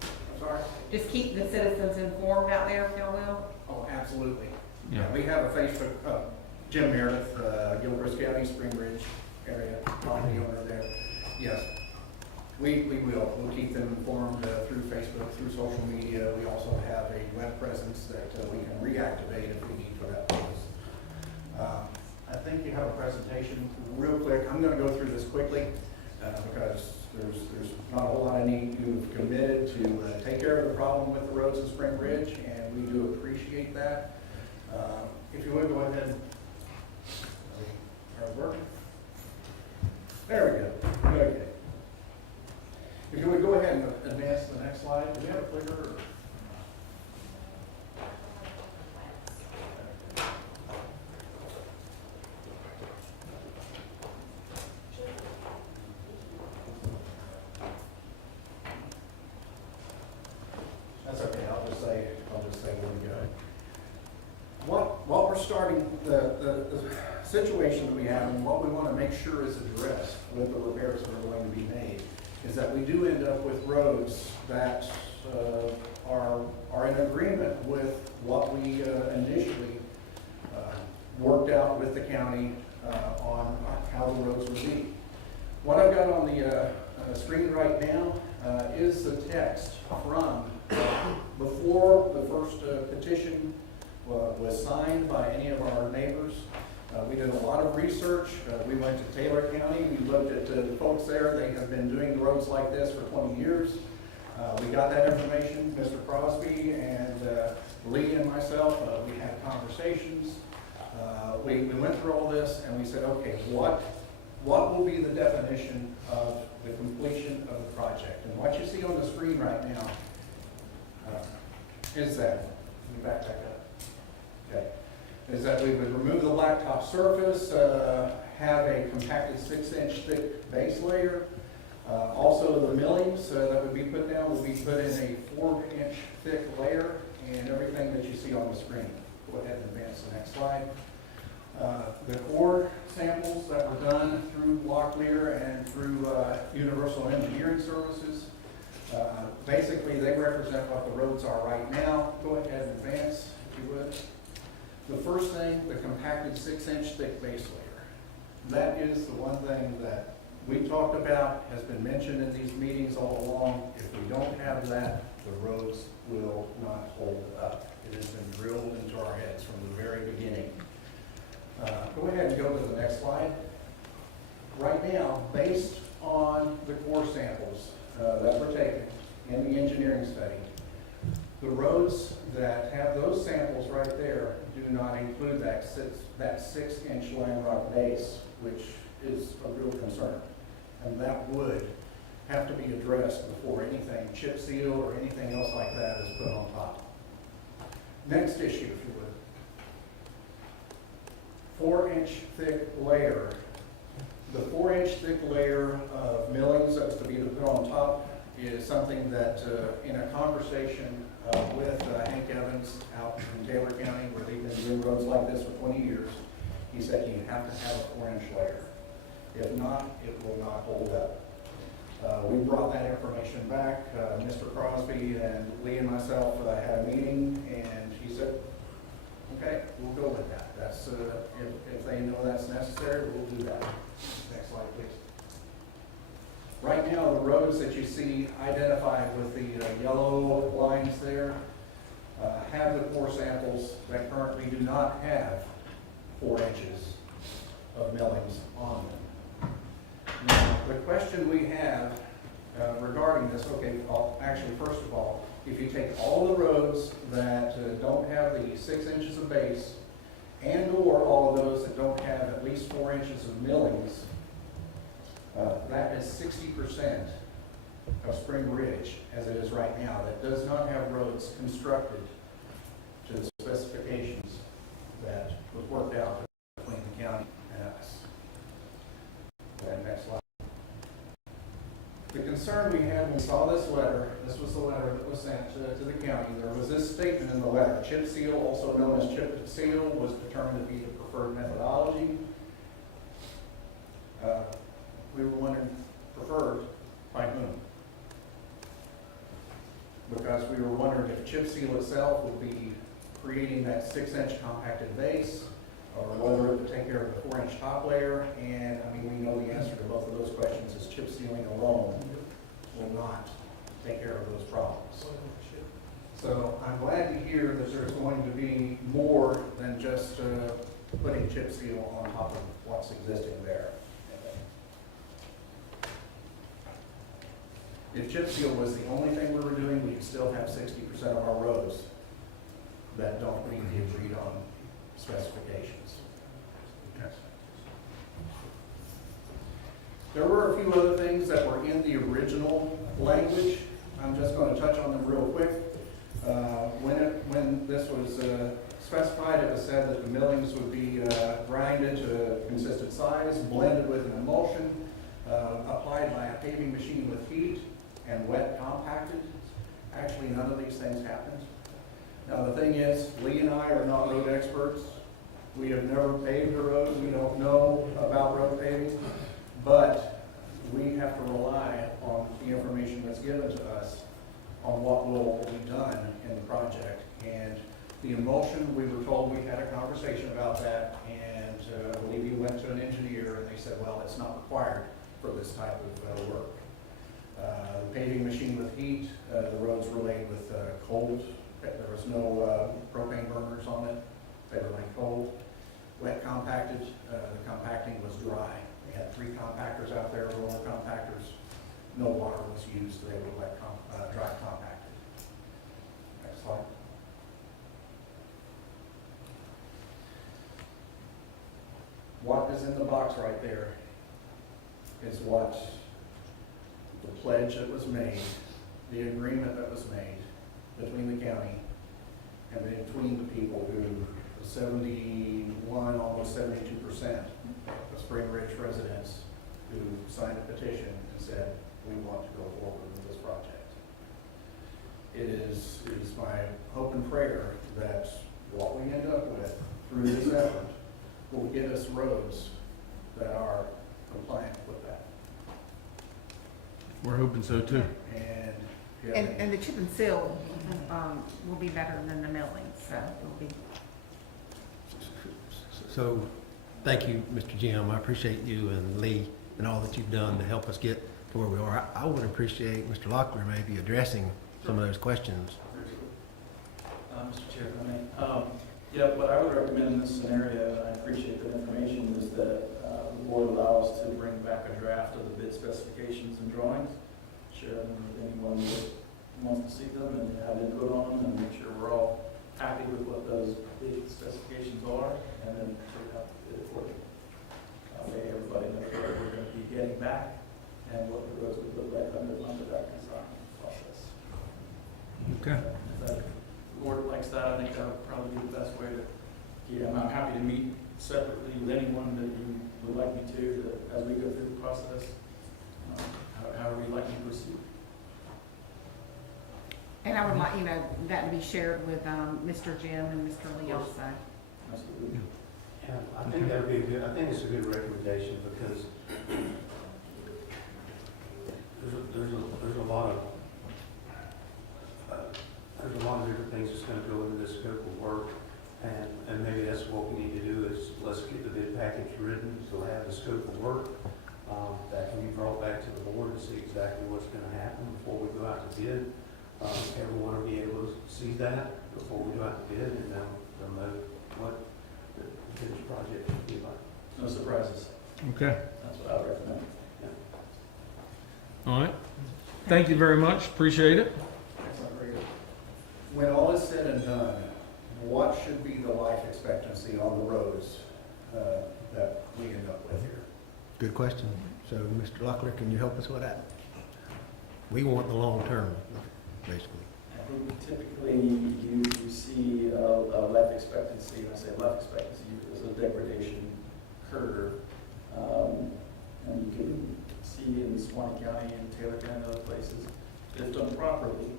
I'm sorry? Just keep the citizens informed out there, if y'all will. Oh, absolutely. Yeah. We have a Facebook, Jim Meredith, Gilchrist County, Springridge area, property owner there. Yes, we will. We'll keep them informed through Facebook, through social media. We also have a web presence that we can reactivate if we need for that purpose. I think you have a presentation real quick. I'm going to go through this quickly because there's not a whole lot I need. You've committed to take care of the problem with the roads in Springridge, and we do appreciate that. If you would go ahead, are we working? There we go. Okay. If you would go ahead and advance to the next slide. Do we have a clicker? Or? That's okay. I'll just say where we go. What we're starting, the situation that we have and what we want to make sure is addressed with the repairs that are going to be made is that we do end up with roads that are in agreement with what we initially worked out with the county on how the roads would be. What I've got on the screen right now is the text from before the first petition was signed by any of our neighbors. We did a lot of research. We went to Taylor County. We looked at the folks there. They have been doing roads like this for 20 years. We got that information. Mr. Crosby and Lee and myself, we had conversations. We went through all this and we said, okay, what will be the definition of the completion of the project? And what you see on the screen right now is that, let me back up. Okay. Is that we would remove the blacktop surface, have a compacted 6-inch thick base layer. Also the millings that would be put down will be put in a 4-inch thick layer, and everything that you see on the screen. Go ahead and advance to the next slide. The core samples that were done through Locklear and through Universal Engineering Services, basically they represent what the roads are right now. Go ahead and advance if you would. The first thing, the compacted 6-inch thick base layer. That is the one thing that we talked about, has been mentioned in these meetings all along. If we don't have that, the roads will not hold up. It has been drilled into our heads from the very beginning. Go ahead and go to the next slide. Right now, based on the core samples that were taken in the engineering study, the roads that have those samples right there do not include that 6-inch lime rock base, which is a real concern. And that would have to be addressed before anything chip seal or anything else like that is put on top. Next issue, if you would. 4-inch thick layer. The 4-inch thick layer of millings that's to be put on top is something that in a conversation with Hank Evans out in Taylor County, where they've been doing roads like this for 20 years, he said you have to have a 4-inch layer. If not, it will not hold up. We brought that information back. Mr. Crosby and Lee and myself had a meeting, and he said, okay, we'll go with that. That's if they know that's necessary, we'll do that. Next slide, please. Right now, the roads that you see identified with the yellow lines there have the core samples that currently do not have 4 inches of millings on them. Now, the question we have regarding this, okay, actually, first of all, if you take all the roads that don't have the 6 inches of base and or all of those that don't have at least 4 inches of millings, that is 60% of Springridge as it is right now that does not have roads constructed to the specifications that was worked out between the county and us. And next slide. The concern we had when we saw this letter, this was the letter that was sent to the county, there was this statement in the letter, chip seal, also known as chip seal, was determined to be the preferred methodology. We were wondering, preferred by whom? Because we were wondering if chip seal itself would be creating that 6-inch compacted base, or whether it would take care of the 4-inch top layer. And I mean, we know the answer to both of those questions is chip sealing alone will not take care of those problems. So I'm glad to hear that there's going to be more than just putting chip seal on top of what's existing there. If chip seal was the only thing we were doing, we could still have 60% of our roads that don't meet the agreed on specifications. There were a few other things that were in the original language. I'm just going to touch on them real quick. When this was specified, it was said that the millings would be grinded to a consistent size, blended with an emulsion, applied by a paving machine with heat, and wet compacted. Actually, none of these things happened. Now, the thing is, Lee and I are not road experts. We have never paved a road. We don't know about road paving. But we have to rely on the information that's given to us on what will be done in the project. And the emulsion, we were told, we had a conversation about that, and I believe you went to an engineer and they said, well, it's not required for this type of work. The paving machine with heat, the roads were laid with cold. There was no propane burners on it. They were laid cold. Wet compacted, the compacting was dry. They had 3 compactors out there, roller compactors. No water was used. They were dry compacted. Next slide. What is in the box right there is what the pledge that was made, the agreement that was made between the county and between the people who, 71, almost 72% of Springridge residents who signed a petition and said, we want to go forward with this project. It is my hope and prayer that what we end up with through this effort will get us roads that are compliant with that. We're hoping so too. And the chip and seal will be better than the milling, so it'll be. So, thank you, Mr. Jim. I appreciate you and Lee and all that you've done to help us get to where we are. I would appreciate Mr. Locklear maybe addressing some of those questions. Mr. Chair, if I may. Yeah, what I would recommend in this scenario, and I appreciate the information, is that the board allow us to bring back a draft of the bid specifications and drawings, share them with anyone that wants to see them and have input on them, and make sure we're all happy with what those bid specifications are, and then put it out to bid accordingly. Way everybody knows what we're going to be getting back and what the roads would look like under that design process. Okay. If the board likes that, I think that would probably be the best way to, yeah, I'm happy to meet separately with anyone that you would like me to as we go through the process, however you'd like me to proceed. And I would like, that to be shared with Mr. Jim and Mr. Lee also. Absolutely. Yeah, I think that would be good. I think it's a good recommendation because there's a lot of different things that's going to go into this scope of work, and maybe that's what we need to do is let's get the bid package written, so have the scope of work that can be brought back to the board to see exactly what's going to happen before we go out to bid. Everyone will be able to see that before we go out to bid, and they'll know what the finished project should be like. No surprises. Okay. That's what I would recommend. All right. Thank you very much. Appreciate it. Excellent, very good. When all is said and done, what should be the life expectancy on the roads that we end up with here? Good question. So, Mr. Locklear, can you help us with that? We want the long term, basically. I think typically you see a life expectancy, when I say life expectancy, there's a degradation curve. And you can see in Swanee County and Taylor County and other places, if done properly,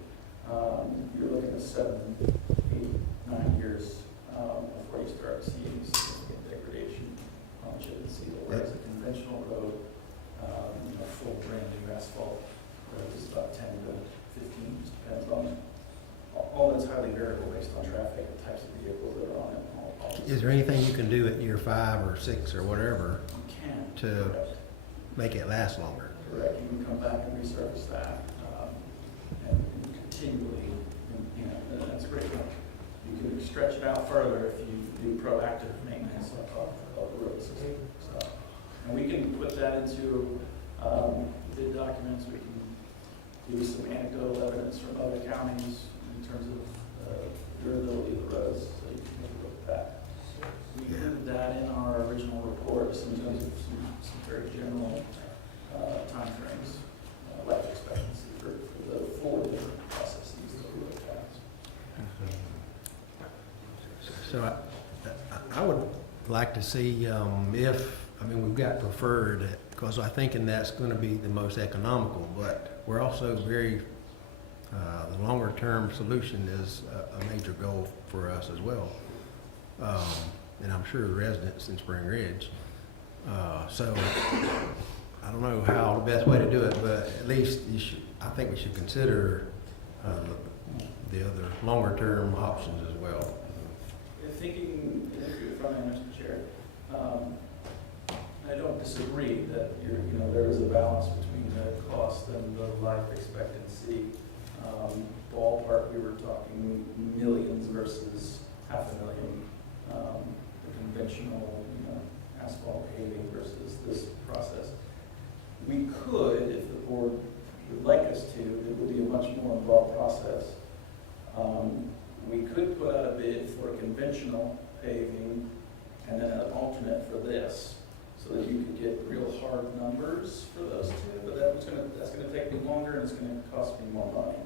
you're looking at 7, 8, 9 years before you start seeing significant degradation on chip and seal. Whereas a conventional road, full brand new asphalt road is about 10 to 15, just depends on all that's highly variable based on traffic and types of vehicles that are on it. Is there anything you can do at year 5 or 6 or whatever You can. to Correct. make it last longer? Correct. You can come back and resurface that and continually, that's a great point. You can stretch it out further if you do proactive maintenance of the road system. So, and we can put that into bid documents. We can do some anecdotal evidence from other counties in terms of durability of the roads, so you can take a look at that. We included that in our original report, in terms of some very general timeframes, life expectancy for the 4 different processes that we looked at. So I would like to see we've got preferred, because I think that's going to be the most economical, but we're also very, the longer term solution is a major goal for us as well. And I'm sure the residents in Springridge. So I don't know how the best way to do it, but at least I think we should consider the other longer term options as well. Thinking, if I may, Mr. Chair, I don't disagree that there is a balance between the cost and the life expectancy. Ballpark, we were talking millions versus $500,000. The conventional, asphalt paving versus this process. We could, if the board would like us to, it would be a much more involved process. We could put out a bid for a conventional paving and then an alternate for this, so that you could get real hard numbers for those two, but that's gonna take me longer and it's gonna cost me more money,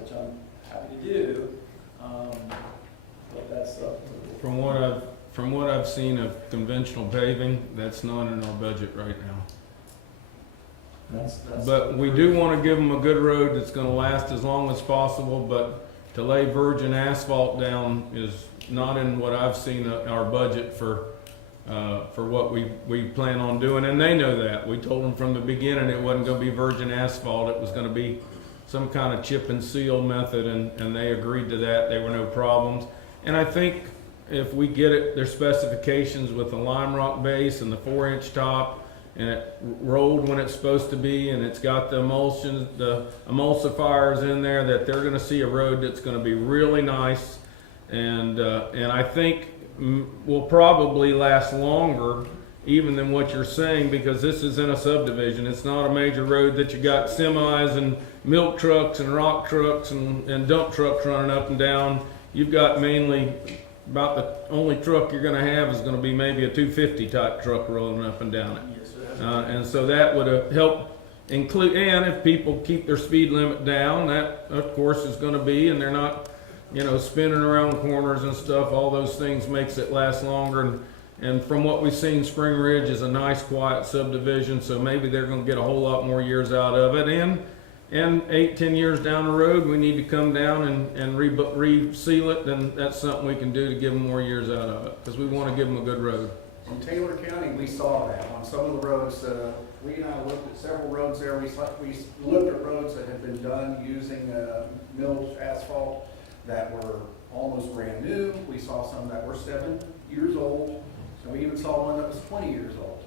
which I'm happy to do, but that's From what I've seen of conventional paving, that's not in our budget right now. But we do want to give them a good road that's going to last as long as possible, but to lay virgin asphalt down is not in what I've seen our budget for what we plan on doing, and they know that. We told them from the beginning it wasn't going to be virgin asphalt, it was going to be some kind of chip and seal method, and they agreed to that. There were no problems. And I think if we get it, their specifications with the lime rock base and the 4-inch top, and it rolled when it's supposed to be, and it's got the emulsions, the emulsifiers in there, that they're going to see a road that's going to be really nice, and I think will probably last longer even than what you're saying, because this is in a subdivision. It's not a major road that you got semis and milk trucks and rock trucks and dump trucks running up and down. You've got mainly about the only truck you're going to have is going to be maybe a 250 type truck rolling up and down it. And so that would help include, and if people keep their speed limit down, that of course is going to be, and they're not, spinning around corners and stuff, all those things makes it last longer. And from what we've seen, Springridge is a nice quiet subdivision, so maybe they're going to get a whole lot more years out of it. And 8-10 years down the road, we need to come down and reseal it, then that's something we can do to give them more years out of it, because we want to give them a good road. In Taylor County, we saw that on some of the roads. We and I looked at several roads there. We looked at roads that had been done using milled asphalt that were almost brand new. We saw some that were 7 years old. And we even saw one that was 20 years old.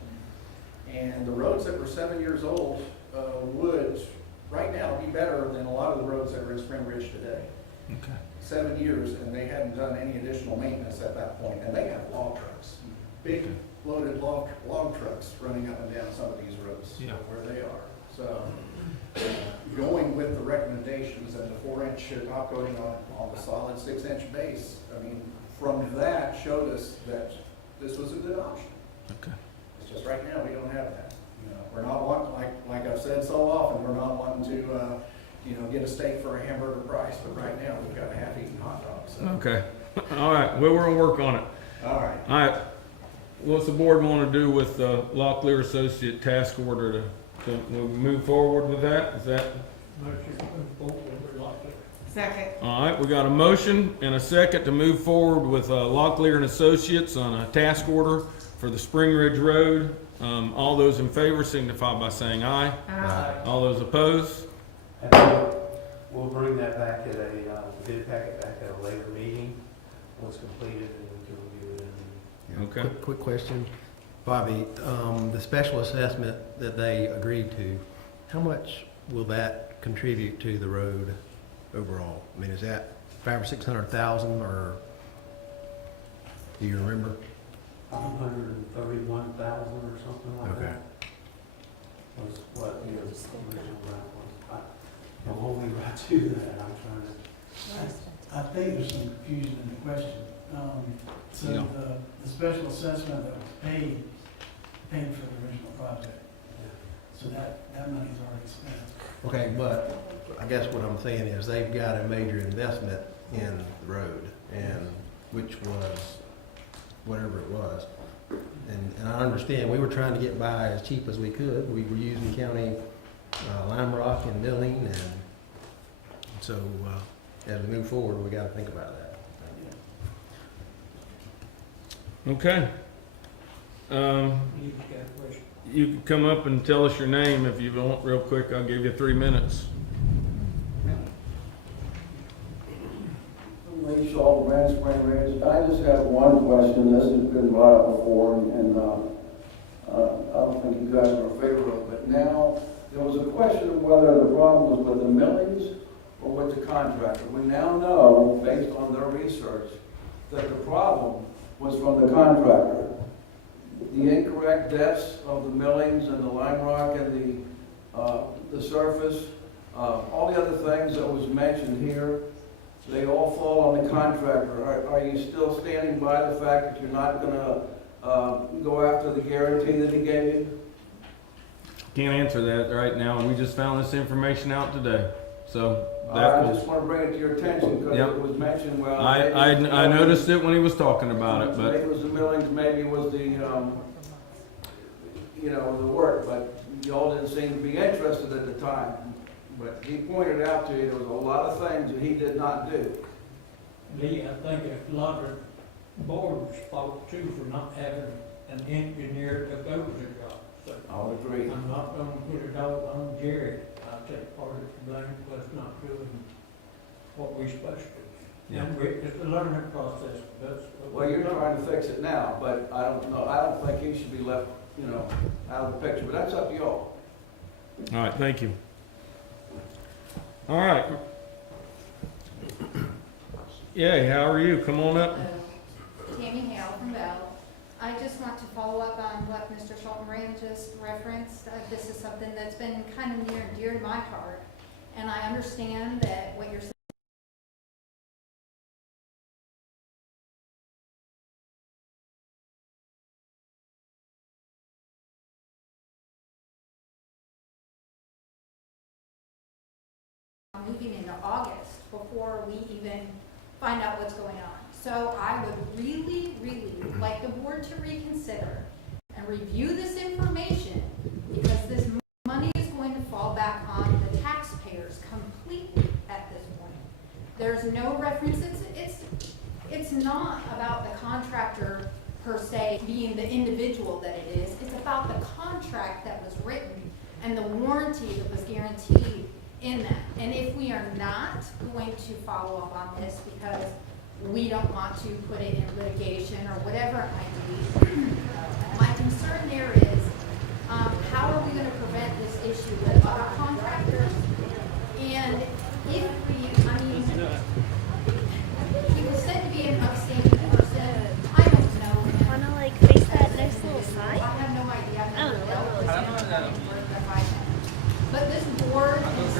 And the roads that were 7 years old would, right now, be better than a lot of the roads that are in Springridge today. Okay. 7 years, and they hadn't done any additional maintenance at that point. And they have log trucks, big loaded log trucks running up and down some of these roads where they are. So going with the recommendations and the 4-inch top coating on the solid 6-inch base, I mean, from that showed us that this was a good option. Okay. It's just right now we don't have that. We're not wanting, like I've said so often, we're not wanting to get a steak for a hamburger price, but right now we've got a half-eaten hot dog. So. Okay. All right. Well, we're gonna work on it. All right. All right. What's the board want to do with the Locklear Associate task order to move forward with that? Is that? Second. All right. We got a motion and a second to move forward with Locklear and Associates on a task order for the Springridge Road. All those in favor signify by saying aye. Aye. All those opposed? And we'll bring that back at bid packet back at a later meeting, once completed, and we can review it. Okay. Quick question, Bobby. The special assessment that they agreed to, how much will that contribute to the road overall? I mean, is that $500,000 or $600,000, or do you remember? 131,000 or something like Okay. that. Was what the original grant was. I'm holding right to that. I'm trying to. I think there's some confusion in the question. So Yeah. the special assessment that was paid for the original project. So that money's already spent. Okay, but I guess what I'm saying is they've got a major investment in the road, and which was whatever it was. And I understand, we were trying to get by as cheap as we could. We were using county lime rock and milling, and so as we move forward, we gotta think about that. Okay. You can come up and tell us your name if you want real quick. I'll give you 3 minutes. Lee Shaw, Springridge. I just have one question. This has been brought up before, and I don't think you guys are in favor of it. But now, there was a question of whether the problem was with the millings or with the contractor. We now know, based on their research, that the problem was from the contractor. The incorrect depths of the millings and the lime rock and the surface, all the other things that was mentioned here, they all fall on the contractor. Are you still standing by the fact that you're not gonna go after the guarantee that he gave you? Can't answer that right now. We just found this information out today. So I just want to bring it to your attention because Yep. it was mentioned, well. I noticed it when he was talking about it, Maybe but it was the millings, maybe it was the, the work, but y'all didn't seem to be interested at the time. But he pointed out to you there was a lot of things that he did not do. Lee, I think a lot of board's fault too for not having an engineer to go to the job. So I'll agree. I'm not gonna put it all on Jerry. I'll take part of the blame for us not doing what we're supposed to. Yeah. And it's a learning process. That's what Well, you're trying to fix it now, but I don't know, I don't think he should be left, out of the picture, but that's up to y'all. all right, thank you. All right. Yeah, how are you? Come on up. Tammy Hale from Bell. I just want to follow up on what Mr. Schultenbrand just referenced. This is something that's been kind of near and dear to my heart. And I understand that what you're saying moving into August before we even find out what's going on. So I would really, really like the board to reconsider and review this information because this money is going to fall back on the taxpayers completely at this point. There's no reference, it's not about the contractor per se being the individual that it is. It's about the contract that was written and the warranty that was guaranteed in that. And if we are not going to follow up on this because we don't want to put it in litigation or whatever it might be, my concern there is how are we going to prevent this issue with other contractors? And if we, he was said to be an upstanding person. I don't know him. Wanna face that nice little side? I have no idea. I've never dealt with him. But this board is